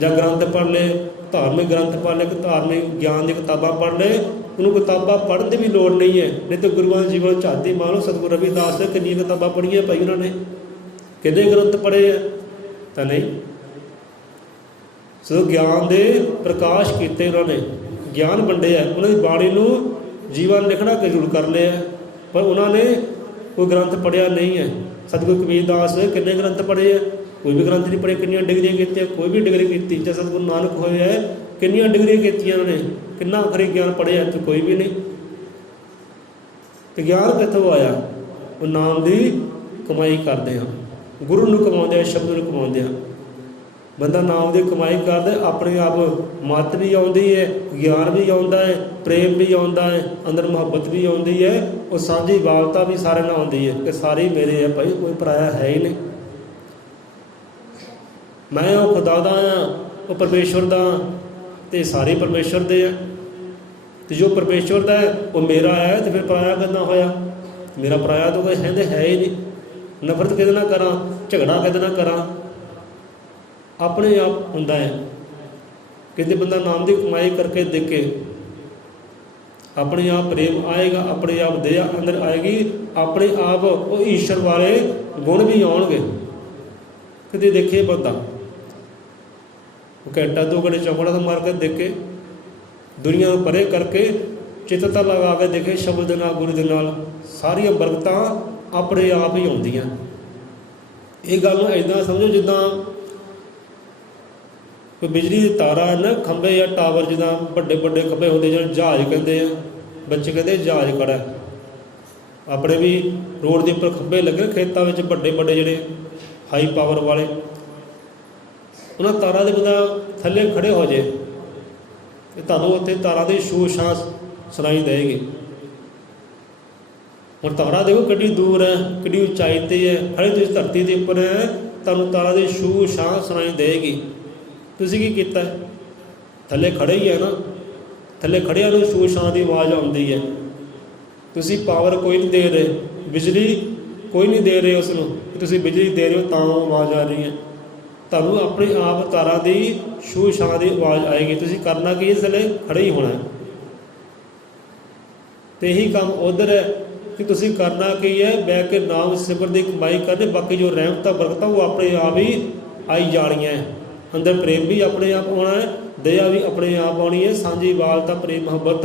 ਜਾਂ ਗ੍ਰੰਥ ਪੜ੍ਹ ਲਏ, ਧਾਰਮਿਕ ਗ੍ਰੰਥ ਪੜ੍ਹ ਲਏ, ਧਾਰਮਿਕ ਗਿਆਨ ਦੀਆਂ ਕਿਤਾਬਾਂ ਪੜ੍ਹ ਲਏ, ਉਹਨੂੰ ਕਿਤਾਬਾਂ ਪੜ੍ਹਨ ਦੀ ਵੀ ਲੋੜ ਨਹੀਂ ਹੈ। ਨਹੀਂ ਤਾਂ ਗੁਰੂਆਂ ਦੇ ਜੀਵਨ ਝਾਤੀ ਮਾਰੋ, ਸਤਿਗੁਰੂ ਰਵਿਦਾਸ ਨੇ ਕਿੰਨੀਆਂ ਕਿਤਾਬਾਂ ਪੜ੍ਹੀਆਂ ਭਾਈ, ਉਹਨਾਂ ਨੇ ਕਿੰਨੇ ਗ੍ਰੰਥ ਪੜ੍ਹੇ ਆ ਤਾਂ ਨਹੀਂ। ਸੋ ਗਿਆਨ ਦੇ ਪ੍ਰਕਾਸ਼ ਕੀਤੇ ਉਹਨਾਂ ਨੇ, ਗਿਆਨ ਵੰਡਿਆ, ਉਹਨਾਂ ਦੀ ਬਾਣੀ ਨੂੰ ਜੀਵਨ ਲਿਖਣਾ ਕਬੂਲ ਕਰ ਲਿਆ, ਪਰ ਉਹਨਾਂ ਨੇ ਕੋਈ ਗ੍ਰੰਥ ਪੜ੍ਹਿਆ ਨਹੀਂ ਹੈ। ਸਤਿਗੁਰੂ ਕਬੀਰਦਾਸ ਕਿੰਨੇ ਗ੍ਰੰਥ ਪੜ੍ਹੇ ਆ? ਕੋਈ ਵੀ ਗ੍ਰੰਥ ਨਹੀਂ ਪੜ੍ਹੇ। ਕਿੰਨੀਆਂ ਡਿਗਰੀਆਂ ਕੀਤੀਆਂ? ਕੋਈ ਵੀ ਡਿਗਰੀ ਕੀਤੀ। ਜਾਂ ਸਤਿਗੁਰੂ ਨਾਨਕ ਹੋਏ ਹੈ, ਕਿੰਨੀਆਂ ਡਿਗਰੀਆਂ ਕੀਤੀਆਂ ਉਹਨਾਂ ਨੇ, ਕਿੰਨਾ ਆਖਰੀ ਗਿਆਨ ਪੜ੍ਹਿਆ? ਤੇ ਕੋਈ ਵੀ ਨਹੀਂ। ਤੇ ਗਿਆਨ ਕਿੱਥੋਂ ਆਇਆ? ਉਹ ਨਾਮ ਦੀ ਕਮਾਈ ਕਰਦੇ ਹਾਂ, ਗੁਰੂ ਨੂੰ ਕਮਾਉਂਦੇ ਆ, ਸ਼ਬਦ ਨੂੰ ਕਮਾਉਂਦੇ ਆ। ਬੰਦਾ ਨਾਮ ਦੀ ਕਮਾਈ ਕਰਦਾ, ਆਪਣੇ ਆਪ ਮੱਤ ਵੀ ਆਉਂਦੀ ਹੈ, ਗਿਆਨ ਵੀ ਆਉਂਦਾ ਹੈ, ਪ੍ਰੇਮ ਵੀ ਆਉਂਦਾ ਹੈ, ਅੰਦਰ ਮੁਹੱਬਤ ਵੀ ਆਉਂਦੀ ਹੈ, ਉਹ ਸਾਂਝੀ ਵਾਲਤਾ ਵੀ ਸਾਰਿਆਂ ਨਾਲ ਆਉਂਦੀ ਹੈ ਕਿ ਸਾਰੇ ਮੇਰੇ ਆ ਭਾਈ, ਕੋਈ ਪਰਾਇਆ ਹੈ ਹੀ ਨਹੀਂ। ਮੈਂ ਉਹ ਖੁਦਾ ਦਾ ਹਾਂ, ਉਹ ਪਰਮੇਸ਼ਵਰ ਦਾ, ਅਤੇ ਸਾਰੇ ਪਰਮੇਸ਼ਵਰ ਦੇ ਆ। ਅਤੇ ਜੋ ਪਰਮੇਸ਼ਵਰ ਦਾ ਹੈ ਉਹ ਮੇਰਾ ਹੈ, ਅਤੇ ਫਿਰ ਪਰਾਇਆ ਕਿੱਦਾਂ ਹੋਇਆ? ਮੇਰਾ ਪਰਾਇਆ ਤਾਂ ਕੋਈ ਹੈ ਹੀ ਨਹੀਂ। ਨਫ਼ਰਤ ਕਿਹਦੇ ਨਾਲ ਕਰਾਂ? ਝਗੜਾ ਕਿਹਦੇ ਨਾਲ ਕਰਾਂ? ਆਪਣੇ ਆਪ ਹੁੰਦਾ ਹੈ। ਕਿਤੇ ਬੰਦਾ ਨਾਮ ਦੀ ਕਮਾਈ ਕਰਕੇ ਦੇਖੇ, ਆਪਣੇ ਆਪ ਪ੍ਰੇਮ ਆਏਗਾ, ਆਪਣੇ ਆਪ ਦਇਆ ਅੰਦਰ ਆਏਗੀ, ਆਪਣੇ ਆਪ ਉਹ ਈਸ਼ਵਰ ਵਾਲੇ ਗੁਣ ਵੀ ਆਉਣਗੇ। ਕਿਤੇ ਦੇਖੇ ਬੰਦਾ ਉਹ ਘੰਟਾ 2 ਘੰਟੇ ਚੌਕੜਾ ਤੋਂ ਮਾਰ ਕੇ ਦੇਖੇ, ਦੁਨੀਆ ਨੂੰ ਪਰੇ ਕਰਕੇ ਚਿੱਤਤਾ ਲਗਾ ਕੇ ਦੇਖੇ, ਸ਼ਬਦ ਦੇ ਨਾਲ, ਗੁਰੂ ਦੇ ਨਾਲ ਸਾਰੀਆਂ ਬਰਕਤਾਂ ਆਪਣੇ ਆਪ ਹੀ ਆਉਂਦੀਆਂ। ਇਹ ਗੱਲ ਨੂੰ ਇੱਦਾਂ ਸਮਝੋ ਜਿੱਦਾਂ ਕੋਈ ਬਿਜਲੀ ਦੀ ਤਾਰਾਂ ਹੈ ਨਾ, ਖੰਭੇ ਜਾਂ ਟਾਵਰ, ਜਿੱਦਾਂ ਵੱਡੇ ਵੱਡੇ ਖੰਭੇ ਹੁੰਦੇ, ਜਿਹਨਾਂ ਜਹਾਜ਼ ਕਹਿੰਦੇ ਆ, ਬੱਚੇ ਕਹਿੰਦੇ ਜਹਾਜ਼ ਖੜਾ। ਆਪਣੇ ਵੀ ਰੋਡ ਦੇ ਉੱਪਰ ਖੰਭੇ ਲੱਗੇ ਖੇਤਾਂ ਵਿੱਚ, ਵੱਡੇ ਵੱਡੇ ਜਿਹੜੇ ਹਾਈ ਪਾਵਰ ਵਾਲੇ, ਉਹਨਾਂ ਤਾਰਾਂ ਦੇ ਬੰਦਾ ਥੱਲੇ ਖੜੇ ਹੋ ਜਾਏ ਅਤੇ ਤੁਹਾਨੂੰ ਉੱਥੇ ਤਾਰਾਂ ਦੀ ਛੂਹ ਛਾਂ ਸੁਣਾਈ ਦੇਵੇਗੀ। ਹੁਣ ਤਾਰਾ ਦੇਖੋ ਕਿੱਡੀ ਦੂਰ ਹੈ, ਕਿੱਡੀ ਉਚਾਈ 'ਤੇ ਹੈ, ਖੜੇ ਤੁਸੀਂ ਧਰਤੀ ਦੇ ਉੱਪਰ ਹੈ, ਤੁਹਾਨੂੰ ਤਾਰਾਂ ਦੀ ਛੂਹ ਛਾਂ ਸੁਣਾਈ ਦੇਵੇਗੀ। ਤੁਸੀਂ ਕੀ ਕੀਤਾ? ਥੱਲੇ ਖੜੇ ਹੀ ਹੈ ਨਾ, ਥੱਲੇ ਖੜਿਆਂ ਨੂੰ ਛੂਹ ਛਾਂ ਦੀ ਆਵਾਜ਼ ਆਉਂਦੀ ਹੈ। ਤੁਸੀਂ ਪਾਵਰ ਕੋਈ ਨਹੀਂ ਦੇ ਰਹੇ, ਬਿਜਲੀ ਕੋਈ ਨਹੀਂ ਦੇ ਰਹੇ ਉਸ ਨੂੰ, ਤੁਸੀਂ ਬਿਜਲੀ ਦੇ ਰਹੇ ਹੋ ਤਾਂ ਆਵਾਜ਼ ਆ ਰਹੀ ਹੈ। ਤੁਹਾਨੂੰ ਆਪਣੇ ਆਪ ਤਾਰਾਂ ਦੀ ਛੂਹ ਛਾਂ ਦੀ ਆਵਾਜ਼ ਆਏਗੀ। ਤੁਸੀਂ ਕਰਨਾ ਕੀ? ਇਸ ਥੱਲੇ ਖੜੇ ਹੀ ਹੋਣਾ। ਅਤੇ ਇਹੀ ਕੰਮ ਉੱਧਰ ਹੈ ਕਿ ਤੁਸੀਂ ਕਰਨਾ ਕੀ ਹੈ? ਬਹਿ ਕੇ ਨਾਮ ਸਿਮਰ ਦੀ ਕਮਾਈ ਕਰਨੀ, ਬਾਕੀ ਜੋ ਰਹਿਮਤਾਂ ਬਰਕਤਾਂ ਉਹ ਆਪਣੇ ਆਪ ਹੀ ਆਈ ਜਾਣੀਆਂ। ਅੰਦਰ ਪ੍ਰੇਮ ਵੀ ਆਪਣੇ ਆਪ ਆਉਣਾ ਹੈ, ਦਇਆ ਵੀ ਆਪਣੇ ਆਪ ਆਉਣੀ ਹੈ, ਸਾਂਝੀ ਵਾਲਤਾ, ਪ੍ਰੇਮ ਮੁਹੱਬਤ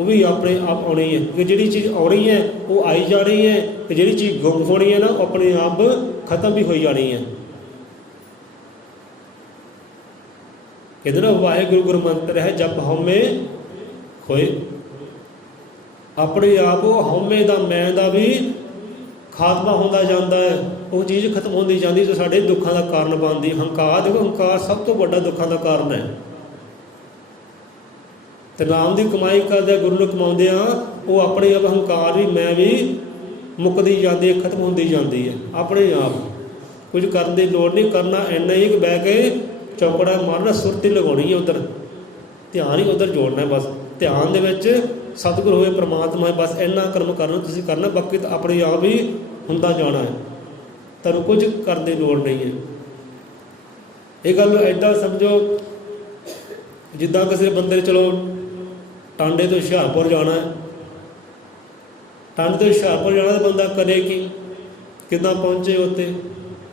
ਉਹ ਵੀ ਆਪਣੇ ਆਪ ਆਉਣੀ ਹੈ। ਕਿ ਜਿਹੜੀ ਚੀਜ਼ ਆਉਣੀ ਹੈ ਉਹ ਆਈ ਜਾਣੀ ਹੈ, ਅਤੇ ਜਿਹੜੀ ਚੀਜ਼ ਗੁੰਮ ਹੋਣੀ ਹੈ ਨਾ, ਉਹ ਆਪਣੇ ਆਪ ਖਤਮ ਵੀ ਹੋਈ ਜਾਣੀ ਹੈ। ਕਹਿੰਦੇ ਨਾ, ਵਾਹਿਗੁਰੂ ਗੁਰੂ ਮੰਤਰ ਹੈ ਜਪ ਹਉਮੈ ਹੋਏ। ਆਪਣੇ ਆਪ ਉਹ ਹਉਮੈ ਦਾ, ਮੈਂ ਦਾ ਵੀ ਖਾਤਮਾ ਹੁੰਦਾ ਜਾਂਦਾ ਹੈ। ਉਹ ਚੀਜ਼ ਖਤਮ ਹੁੰਦੀ ਜਾਂਦੀ ਜੋ ਸਾਡੇ ਦੁੱਖਾਂ ਦਾ ਕਾਰਨ ਬਣਦੀ। ਹੰਕਾਰ, ਦੇਖੋ ਹੰਕਾਰ ਸਭ ਤੋਂ ਵੱਡਾ ਦੁੱਖਾਂ ਦਾ ਕਾਰਨ ਹੈ। ਤੇ ਨਾਮ ਦੀ ਕਮਾਈ ਕਰਦੇ ਗੁਰੂ ਨੂੰ ਕਮਾਉਂਦੇ ਆ, ਉਹ ਆਪਣੇ ਆਪ ਹੰਕਾਰ ਵੀ ਮੈਂ ਵੀ ਮੁੱਕਦੀ ਜਾਂਦੀ ਹੈ, ਖਤਮ ਹੁੰਦੀ ਜਾਂਦੀ ਹੈ ਆਪਣੇ ਆਪ। ਕੁਝ ਕਰਨ ਦੀ ਲੋੜ ਨਹੀਂ, ਕਰਨਾ ਇੰਨਾ ਹੀ ਕਿ ਬਹਿ ਕੇ ਚੌਕੜਾ ਮਾਰਨਾ, ਸੁਰਤੀ ਲਗਾਉਣੀ ਹੈ ਉੱਧਰ, ਧਿਆਨ ਹੀ ਉੱਧਰ ਜੋੜਨਾ ਬਸ। ਧਿਆਨ ਦੇ ਵਿੱਚ ਸਤਿਗੁਰ ਹੋਵੇ, ਪ੍ਰਮਾਤਮਾ ਹੈ, ਬਸ ਇੰਨਾ ਕਰਮ ਕਰਨਾ ਤੁਸੀਂ ਕਰਨਾ, ਬਾਕੀ ਤਾਂ ਆਪਣੇ ਆਪ ਹੀ ਹੁੰਦਾ ਜਾਣਾ ਹੈ, ਤੁਹਾਨੂੰ ਕੁਝ ਕਰਨ ਦੀ ਲੋੜ ਨਹੀਂ ਹੈ। ਇਹ ਗੱਲ ਇੱਦਾਂ ਸਮਝੋ ਜਿੱਦਾਂ ਕਿਸੇ ਬੰਦੇ ਨੇ ਚਲੋ ਟਾਂਡੇ ਤੋਂ ਹੁਸ਼ਿਆਰਪੁਰ ਜਾਣਾ ਹੈ, ਟਾਂਡੇ ਤੋਂ ਹੁਸ਼ਿਆਰਪੁਰ ਜਾਣਾ ਤਾਂ ਬੰਦਾ ਕਰੇ ਕੀ, ਕਿੱਦਾਂ ਪਹੁੰਚੇ ਉੱਥੇ,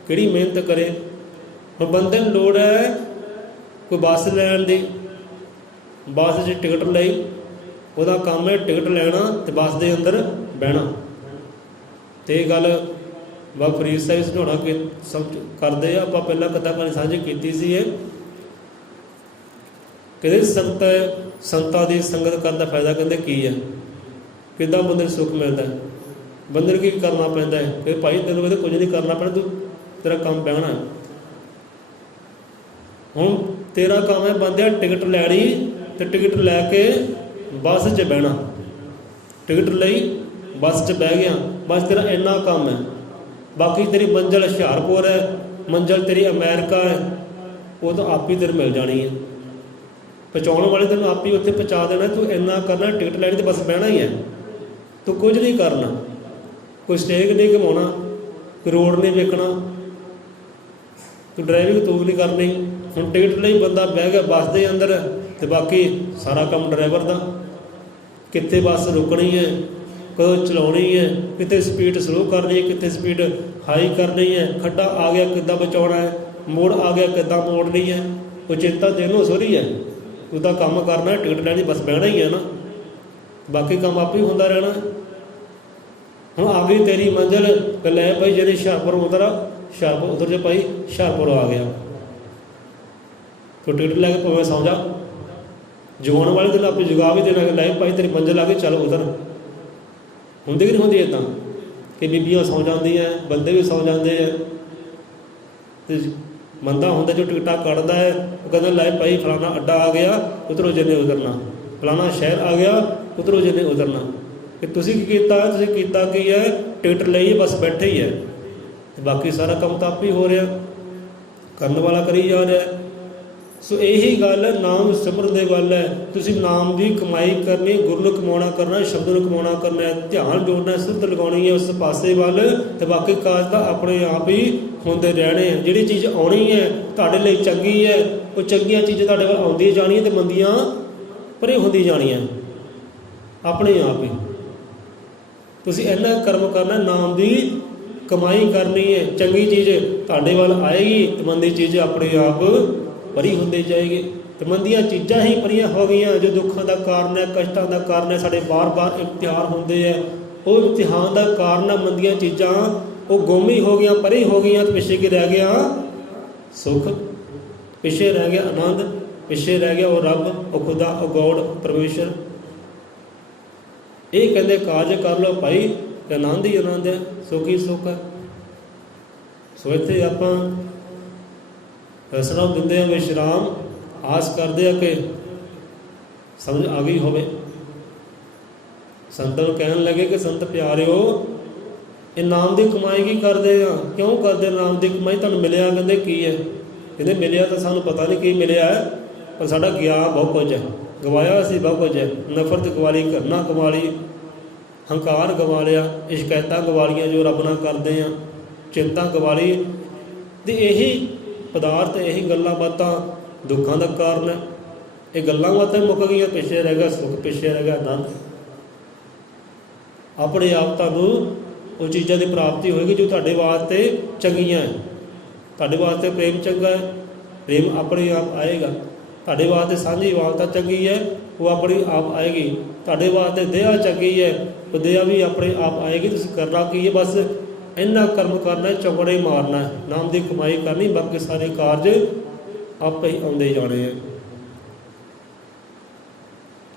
ਕਿਹੜੀ ਮਿਹਨਤ ਕਰੇ। ਹੁਣ ਬੰਦੇ ਨੂੰ ਲੋੜ ਹੈ ਕੋਈ ਬੱਸ ਲੈਣ ਦੀ, ਬੱਸ 'ਚ ਟਿਕਟ ਲਈ, ਉਹਦਾ ਕੰਮ ਹੈ ਟਿਕਟ ਲੈਣਾ ਅਤੇ ਬੱਸ ਦੇ ਅੰਦਰ ਬਹਿਣਾ। ਅਤੇ ਇਹ ਗੱਲ ਬਾਬਾ ਫਰੀਦ ਸਾਹਿਬ ਸਮਝਾਉਣਾ ਕਿ ਸਮਝ ਕਰਦੇ ਆ। ਆਪਾਂ ਪਹਿਲਾਂ ਕਥਾ ਕਹਾਣੀ ਸਾਂਝੀ ਕੀਤੀ ਸੀ ਇਹ, ਕਹਿੰਦੇ ਸੰਤਾਂ ਦੀ ਸੰਗਤ ਕਰਨ ਦਾ ਫਾਇਦਾ ਕਹਿੰਦੇ ਕੀ ਹੈ, ਕਿੱਦਾਂ ਬੰਦੇ ਨੂੰ ਸੁੱਖ ਮਿਲਦਾ ਹੈ। ਬੰਦੇ ਨੂੰ ਕੀ ਕਰਨਾ ਪੈਂਦਾ ਹੈ ਕਿ ਭਾਈ ਤੈਨੂੰ ਕਹਿੰਦੇ ਕੁਝ ਨਹੀਂ ਕਰਨਾ ਪੈਣਾ, ਤੂੰ ਤੇਰਾ ਕੰਮ ਬਹਿਣਾ ਹੈ। ਹੁਣ ਤੇਰਾ ਕੰਮ ਹੈ ਬੰਦਿਆ ਟਿਕਟ ਲੈਣੀ ਅਤੇ ਟਿਕਟ ਲੈ ਕੇ ਬੱਸ 'ਚ ਬਹਿਣਾ, ਟਿਕਟ ਲਈ ਬੱਸ 'ਚ ਬਹਿ ਗਿਆ, ਬਸ ਤੇਰਾ ਇੰਨਾ ਕੰਮ ਹੈ। ਬਾਕੀ ਤੇਰੀ ਮੰਜ਼ਿਲ ਹੁਸ਼ਿਆਰਪੁਰ ਹੈ, ਮੰਜ਼ਿਲ ਤੇਰੀ ਅਮਰੀਕਾ ਹੈ, ਉਹ ਤਾਂ ਆਪ ਹੀ ਤੇਰੇ ਮਿਲ ਜਾਣੀ ਹੈ। ਪਹੁੰਚਾਉਣ ਵਾਲੇ ਤੈਨੂੰ ਆਪ ਹੀ ਉੱਥੇ ਪਹੁੰਚਾ ਦੇਣਾ। ਤੂੰ ਇੰਨਾ ਕਰਨਾ, ਟਿਕਟ ਲੈਣੀ ਤੇ ਬਸ ਬਹਿਣਾ ਹੀ ਹੈ, ਤੂੰ ਕੁਝ ਨਹੀਂ ਕਰਨਾ, ਕੋਈ ਸਟੇਕ ਨਹੀਂ ਘਮਾਉਣਾ, ਕੋਈ ਰੋਡ ਨਹੀਂ ਵੇਖਣਾ, ਤੂੰ ਡਰਾਈਵਿੰਗ ਤੂੰ ਨਹੀਂ ਕਰਨੀ। ਹੁਣ ਟਿਕਟ ਲਈ ਬੰਦਾ ਬਹਿ ਗਿਆ ਬੱਸ ਦੇ ਅੰਦਰ ਅਤੇ ਬਾਕੀ ਸਾਰਾ ਕੰਮ ਡਰਾਈਵਰ ਦਾ, ਕਿੱਥੇ ਬੱਸ ਰੁਕਣੀ ਹੈ, ਕਦੋਂ ਚਲਾਉਣੀ ਹੈ, ਕਿਤੇ ਸਪੀਡ ਸਲੋ ਕਰਨੀ ਹੈ, ਕਿਤੇ ਸਪੀਡ ਹਾਈ ਕਰਨੀ ਹੈ, ਖੱਡਾ ਆ ਗਿਆ ਕਿੱਦਾਂ ਬਚਾਉਣਾ ਹੈ, ਮੋੜ ਆ ਗਿਆ ਕਿੱਦਾਂ ਮੋੜਨੀ ਹੈ, ਉਹ ਚਿੰਤਾ ਤੈਨੂੰ ਸੋਹਰੀ ਹੈ। ਤੂੰ ਤਾਂ ਕੰਮ ਕਰਨਾ, ਟਿਕਟ ਲੈਣੀ, ਬਸ ਬਹਿਣਾ ਹੀ ਹੈ ਨਾ, ਬਾਕੀ ਕੰਮ ਆਪੇ ਹੀ ਹੁੰਦਾ ਰਹਿਣਾ। ਹੁਣ ਆ ਗਈ ਤੇਰੀ ਮੰਜ਼ਿਲ, ਲੈ ਭਾਈ ਜਿਹੜੇ ਹੁਸ਼ਿਆਰਪੁਰ ਉਤਰ ਆ, ਹੁਸ਼ਿਆਰਪੁਰ ਉਤਰ ਜੇ ਭਾਈ ਹੁਸ਼ਿਆਰਪੁਰ ਆ ਗਿਆ, ਤੂੰ ਟਿਕਟ ਲੈ ਕੇ ਭਾਵੇਂ ਸੌਂ ਜਾ, ਜਗਾਉਣ ਵਾਲੇ ਦਿਨ ਆਪੇ ਜਗਾ ਵੀ ਦੇਣਾ, ਲੈ ਭਾਈ ਤੇਰੀ ਮੰਜ਼ਿਲ ਆ ਗਈ ਚੱਲ ਉਤਰ। ਹੁੰਦੀ ਕਿ ਨਹੀਂ ਹੁੰਦੀ ਇੱਦਾਂ ਕਿ ਬੀਬੀਆਂ ਸੌਂ ਜਾਂਦੀਆਂ, ਬੰਦੇ ਵੀ ਸੌਂ ਜਾਂਦੇ ਆ, ਅਤੇ ਬੰਦਾ ਹੁੰਦਾ ਜੋ ਟਿਕਟਾਂ ਕੱਢਦਾ ਹੈ, ਉਹ ਕਹਿੰਦਾ ਲੈ ਭਾਈ ਫਲਾਣਾ ਅੱਡਾ ਆ ਗਿਆ, ਉਤਰੋ ਜਿਹਨੇ ਉਤਰਨਾ, ਫਲਾਣਾ ਸ਼ਹਿਰ ਆ ਗਿਆ, ਉਤਰੋ ਜਿਹਨੇ ਉਤਰਨਾ। ਕਿ ਤੁਸੀਂ ਕੀ ਕੀਤਾ, ਤੁਸੀਂ ਕੀਤਾ ਕੀ ਹੈ, ਟਿਕਟ ਲਈ ਬਸ ਬੈਠੇ ਹੀ ਹੈ, ਬਾਕੀ ਸਾਰਾ ਕੰਮ ਤਾਂ ਆਪ ਹੀ ਹੋ ਰਿਹਾ, ਕਰਨ ਵਾਲਾ ਕਰੀ ਜਾ ਰਿਹਾ। ਸੋ ਇਹੀ ਗੱਲ ਹੈ, ਨਾਮ ਸਿਮਰਨ ਦੀ ਗੱਲ ਹੈ। ਤੁਸੀਂ ਨਾਮ ਦੀ ਕਮਾਈ ਕਰਨੀ, ਗੁਰੂ ਨੂੰ ਕਮਾਉਣਾ ਕਰਨਾ, ਸ਼ਬਦ ਨੂੰ ਕਮਾਉਣਾ ਕਰਨਾ, ਧਿਆਨ ਜੋੜਨਾ, ਸੁਰਤ ਲਗਾਉਣੀ ਹੈ ਉਸ ਪਾਸੇ ਵੱਲ, ਅਤੇ ਬਾਕੀ ਕਾਜ ਤਾਂ ਆਪਣੇ ਆਪ ਹੀ ਹੁੰਦੇ ਰਹਿਣੇ ਆ। ਜਿਹੜੀ ਚੀਜ਼ ਆਉਣੀ ਹੈ ਤੁਹਾਡੇ ਲਈ ਚੰਗੀ ਹੈ, ਉਹ ਚੰਗੀਆਂ ਚੀਜ਼ਾਂ ਤੁਹਾਡੇ ਵੱਲ ਆਉਂਦੀਆਂ ਜਾਣੀਆਂ ਅਤੇ ਮੰਦੀਆਂ ਪਰੇ ਹੁੰਦੀ ਜਾਣੀਆਂ ਆਪਣੇ ਆਪ ਹੀ। ਤੁਸੀਂ ਇੰਨਾ ਕਰਮ ਕਰਨਾ, ਨਾਮ ਦੀ ਕਮਾਈ ਕਰਨੀ ਹੈ, ਚੰਗੀ ਚੀਜ਼ ਤੁਹਾਡੇ ਵੱਲ ਆਏਗੀ ਅਤੇ ਮੰਦੀ ਚੀਜ਼ ਆਪਣੇ ਆਪ ਪਰੀ ਹੁੰਦੀ ਜਾਏਗੀ। ਅਤੇ ਮੰਦੀਆਂ ਚੀਜ਼ਾਂ ਹੀ ਪਰੀਆਂ ਹੋ ਗਈਆਂ ਜੋ ਦੁੱਖਾਂ ਦਾ ਕਾਰਨ ਹੈ, ਕਸ਼ਟਾਂ ਦਾ ਕਾਰਨ ਹੈ, ਸਾਡੇ ਬਾਰ-ਬਾਰ ਇਮਤਿਹਾਨ ਹੁੰਦੇ ਹੈ, ਉਹ ਇਮਤਿਹਾਨ ਦਾ ਕਾਰਨ ਹੈ ਮੰਦੀਆਂ ਚੀਜ਼ਾਂ, ਉਹ ਗੁੰਮ ਹੀ ਹੋ ਗਈਆਂ, ਪਰੇ ਹੋ ਗਈਆਂ। ਅਤੇ ਪਿੱਛੇ ਕੀ ਰਹਿ ਗਿਆ, ਸੁੱਖ, ਪਿੱਛੇ ਰਹਿ ਗਿਆ ਆਨੰਦ, ਪਿੱਛੇ ਰਹਿ ਗਿਆ ਉਹ ਰੱਬ, ਉਹ ਖੁਦਾ, ਉਹ ਗੋਡ ਪਰਮੇਸ਼ਰ। ਇਹ ਕਹਿੰਦੇ ਕਾਰਜ ਕਰ ਲਓ ਭਾਈ, ਅਤੇ ਆਨੰਦ ਹੀ ਆਨੰਦ ਹੈ, ਸੁੱਖ ਹੀ ਸੁੱਖ ਹੈ। ਸੋ ਇੱਥੇ ਆਪਾਂ ਫੈਸਲਾ ਦਿੰਦੇ ਹਾਂ ਵਿਸ਼ਰਾਮ, ਆਸ ਕਰਦੇ ਆ ਕਿ ਸਮਝ ਆ ਗਈ ਹੋਵੇ। ਸੰਤਾਂ ਨੂੰ ਕਹਿਣ ਲੱਗੇ ਕਿ ਸੰਤ ਪਿਆਰਿਓ, ਇਹ ਨਾਮ ਦੀ ਕਮਾਈ ਕੀ ਕਰਦੇ ਆ, ਕਿਉਂ ਕਰਦੇ ਨਾਮ ਦੀ ਕਮਾਈ, ਤੁਹਾਨੂੰ ਮਿਲਿਆ ਕਹਿੰਦੇ ਕੀ ਹੈ। ਕਹਿੰਦੇ ਮਿਲਿਆ ਤਾਂ ਸਾਨੂੰ ਪਤਾ ਨਹੀਂ ਕੀ ਮਿਲਿਆ ਹੈ, ਪਰ ਸਾਡਾ ਗਿਆਨ ਬਹੁਤ ਕੁਝ ਹੈ, ਗਵਾਇਆ ਅਸੀਂ ਬਹੁਤ ਕੁਝ ਹੈ। ਨਫ਼ਰਤ ਗਵਾ ਲਈ, ਘਰਨਾ ਗਵਾ ਲਈ, ਹੰਕਾਰ ਗਵਾ ਲਿਆ, ਸ਼ਿਕਾਇਤਾਂ ਗਵਾ ਲਈਆਂ ਜੋ ਰੱਬ ਨਾਲ ਕਰਦੇ ਹਾਂ, ਚਿੰਤਾ ਗਵਾ ਲਈ। ਅਤੇ ਇਹੀ ਪਦਾਰਥ, ਇਹੀ ਗੱਲਾਂ ਬਾਤਾਂ ਦੁੱਖਾਂ ਦਾ ਕਾਰਨ ਹੈ। ਇਹ ਗੱਲਾਂ ਬਾਤਾਂ ਮੁੱਕ ਗਈਆਂ, ਪਿੱਛੇ ਰਹਿ ਗਿਆ ਸੁੱਖ, ਪਿੱਛੇ ਰਹਿ ਗਿਆ ਆਨੰਦ। ਆਪਣੇ ਆਪ ਤੁਹਾਨੂੰ ਉਹ ਚੀਜ਼ਾਂ ਦੀ ਪ੍ਰਾਪਤੀ ਹੋਏਗੀ ਜੋ ਤੁਹਾਡੇ ਵਾਸਤੇ ਚੰਗੀਆਂ ਹੈ। ਤੁਹਾਡੇ ਵਾਸਤੇ ਪ੍ਰੇਮ ਚੰਗਾ ਹੈ, ਪ੍ਰੇਮ ਆਪਣੇ ਆਪ ਆਏਗਾ। ਤੁਹਾਡੇ ਵਾਸਤੇ ਸਾਂਝੀ ਵਾਲਤਾ ਚੰਗੀ ਹੈ, ਉਹ ਆਪਣੀ ਆਪ ਆਏਗੀ। ਤੁਹਾਡੇ ਵਾਸਤੇ ਦਇਆ ਚੰਗੀ ਹੈ, ਉਹ ਦਇਆ ਵੀ ਆਪਣੇ ਆਪ ਆਏਗੀ। ਤੁਸੀਂ ਕਰਨਾ ਕੀ ਹੈ, ਬਸ ਇੰਨਾ ਕਰਮ ਕਰਨਾ, ਚੌਕੜੇ ਮਾਰਨਾ, ਨਾਮ ਦੀ ਕਮਾਈ ਕਰਨੀ, ਬਾਕੀ ਸਾਰੇ ਕਾਰਜ ਆਪੇ ਹੀ ਆਉਂਦੇ ਜਾਣੇ ਹੈ।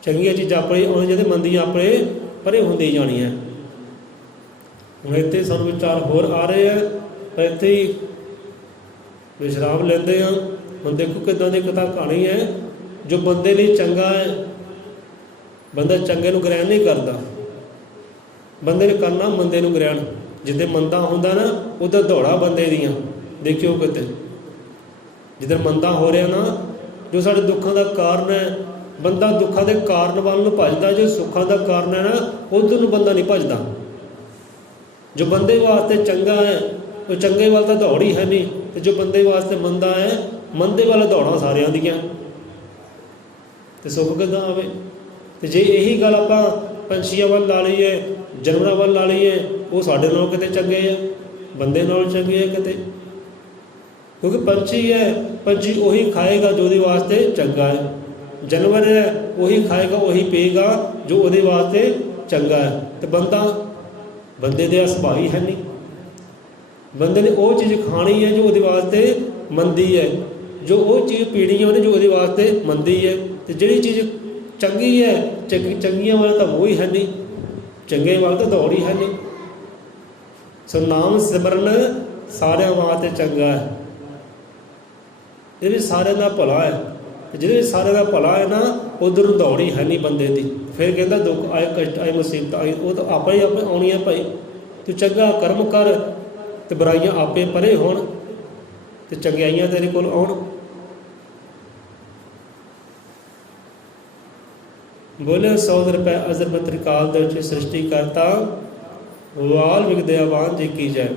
ਚੰਗੀਆਂ ਚੀਜ਼ਾਂ ਆਪਣੇ ਆਉਣੀਆਂ ਅਤੇ ਮੰਦੀਆਂ ਆਪਣੇ ਪਰੇ ਹੁੰਦੀ ਜਾਣੀਆਂ। ਹੁਣ ਇੱਥੇ ਸਾਨੂੰ ਵਿਚਾਰ ਹੋਰ ਆ ਰਹੇ ਹੈ, ਪਰ ਇੱਥੇ ਹੀ ਵਿਸ਼ਰਾਮ ਲੈਂਦੇ ਹਾਂ। ਹੁਣ ਦੇਖੋ ਕਿੱਦਾਂ ਦੀ ਕਥਾ ਕਹਾਣੀ ਹੈ, ਜੋ ਬੰਦੇ ਲਈ ਚੰਗਾ ਹੈ ਬੰਦਾ ਚੰਗੇ ਨੂੰ ਗ੍ਰਹਿਣ ਨਹੀਂ ਕਰਦਾ, ਬੰਦੇ ਨੇ ਕਰਨਾ ਮੰਦੇ ਨੂੰ ਗ੍ਰਹਿਣ। ਜਿੱਦਾਂ ਮੰਦਾ ਹੁੰਦਾ ਨਾ ਉੱਦਾਂ ਦੌੜਾ ਬੰਦੇ ਦੀਆਂ ਦੇਖਿਓ ਕਿਤੇ। ਜਿੱਦਾਂ ਮੰਦਾ ਹੋ ਰਿਹਾ ਨਾ, ਜੋ ਸਾਡੇ ਦੁੱਖਾਂ ਦਾ ਕਾਰਨ ਹੈ, ਬੰਦਾ ਦੁੱਖਾਂ ਦੇ ਕਾਰਨ ਵੱਲ ਨੂੰ ਭੱਜਦਾ। ਜੋ ਸੁੱਖਾਂ ਦਾ ਕਾਰਨ ਹੈ ਨਾ ਉੱਧਰ ਨੂੰ ਬੰਦਾ ਨਹੀਂ ਭੱਜਦਾ। ਜੋ ਬੰਦੇ ਵਾਸਤੇ ਚੰਗਾ ਹੈ ਉਹ ਚੰਗੇ ਵੱਲ ਤਾਂ ਦੌੜ ਹੀ ਹੈ ਨਹੀਂ, ਅਤੇ ਜੋ ਬੰਦੇ ਵਾਸਤੇ ਮੰਦਾ ਹੈ ਮੰਦੇ ਵੱਲ ਦੌੜਾਂ ਸਾਰਿਆਂ ਦੀਆਂ, ਅਤੇ ਸੁੱਖ ਕਿੱਦਾਂ ਆਵੇ। ਅਤੇ ਜੇ ਇਹੀ ਗੱਲ ਆਪਾਂ ਪੰਛੀਆਂ ਵੱਲ ਲਾ ਲਈਏ, ਜਾਨਵਰਾਂ ਵੱਲ ਲਾ ਲਈਏ, ਉਹ ਸਾਡੇ ਨਾਲੋਂ ਕਿਤੇ ਚੰਗੇ ਆ, ਬੰਦੇ ਨਾਲੋਂ ਚੰਗੇ ਆ ਕਿਤੇ। ਕਿਉਂਕਿ ਪੰਛੀ ਹੈ, ਪੰਛੀ ਉਹੀ ਖਾਏਗਾ ਜੋ ਉਹਦੇ ਵਾਸਤੇ ਚੰਗਾ ਹੈ। ਜਾਨਵਰ ਹੈ ਉਹੀ ਖਾਏਗਾ ਉਹੀ ਪੀਏਗਾ ਜੋ ਉਹਦੇ ਵਾਸਤੇ ਚੰਗਾ ਹੈ। ਅਤੇ ਬੰਦੇ ਦੇ ਸੁਭਾਅ ਹੀ ਹੈ ਨਹੀਂ। ਬੰਦੇ ਨੇ ਉਹ ਚੀਜ਼ ਖਾਣੀ ਹੈ ਜੋ ਉਹਦੇ ਵਾਸਤੇ ਮੰਦੀ ਹੈ, ਜੋ ਉਹ ਚੀਜ਼ ਪੀਣੀ ਹੈ ਉਹਨੇ ਜੋ ਉਹਦੇ ਵਾਸਤੇ ਮੰਦੀ ਹੈ। ਅਤੇ ਜਿਹੜੀ ਚੀਜ਼ ਚੰਗੀ ਹੈ, ਚੰਗੀਆਂ ਵੱਲ ਤਾਂ ਉਹ ਹੀ ਹੈ ਨਹੀਂ, ਚੰਗੇ ਵੱਲ ਤਾਂ ਦੌੜ ਹੀ ਹੈ ਨਹੀਂ। ਸੋ ਨਾਮ ਸਿਮਰਨ ਸਾਰਿਆਂ ਵਾਸਤੇ ਚੰਗਾ ਹੈ, ਇਹਦੇ ਵਿੱਚ ਸਾਰਿਆਂ ਦਾ ਭਲਾ ਹੈ। ਜਿਹਦੇ ਵਿੱਚ ਸਾਰਿਆਂ ਦਾ ਭਲਾ ਹੈ ਨਾ ਉੱਧਰ ਨੂੰ ਦੌੜ ਹੀ ਹੈ ਨਹੀਂ ਬੰਦੇ ਦੀ। ਫਿਰ ਕਹਿੰਦਾ ਦੁੱਖ ਆਏ, ਕਸ਼ਟ ਆਏ, ਮੁਸੀਬਤ ਆਈ, ਉਹ ਤਾਂ ਆਪਾਂ ਹੀ ਆਪੇ ਆਉਣੀ ਹੈ ਭਾਈ। ਤੂੰ ਚੰਗਾ ਕਰਮ ਕਰ ਅਤੇ ਬੁਰਾਈਆਂ ਆਪੇ ਪਰੇ ਹੋਣ ਅਤੇ ਚੰਗਿਆਈਆਂ ਤੇਰੇ ਕੋਲ ਆਉਣ। ਬੋਲੇ 100 ਰੁਪਏ ਅਜ਼ਰ ਤ੍ਰਿਕਾਲ ਦੇ ਵਿੱਚ ਸ੍ਰਿਸ਼ਟੀ ਕਰਤਾ ਵਾਲ ਵਿਗਦਿਆਵਾਨ ਜੀ ਕੀ ਜੈ।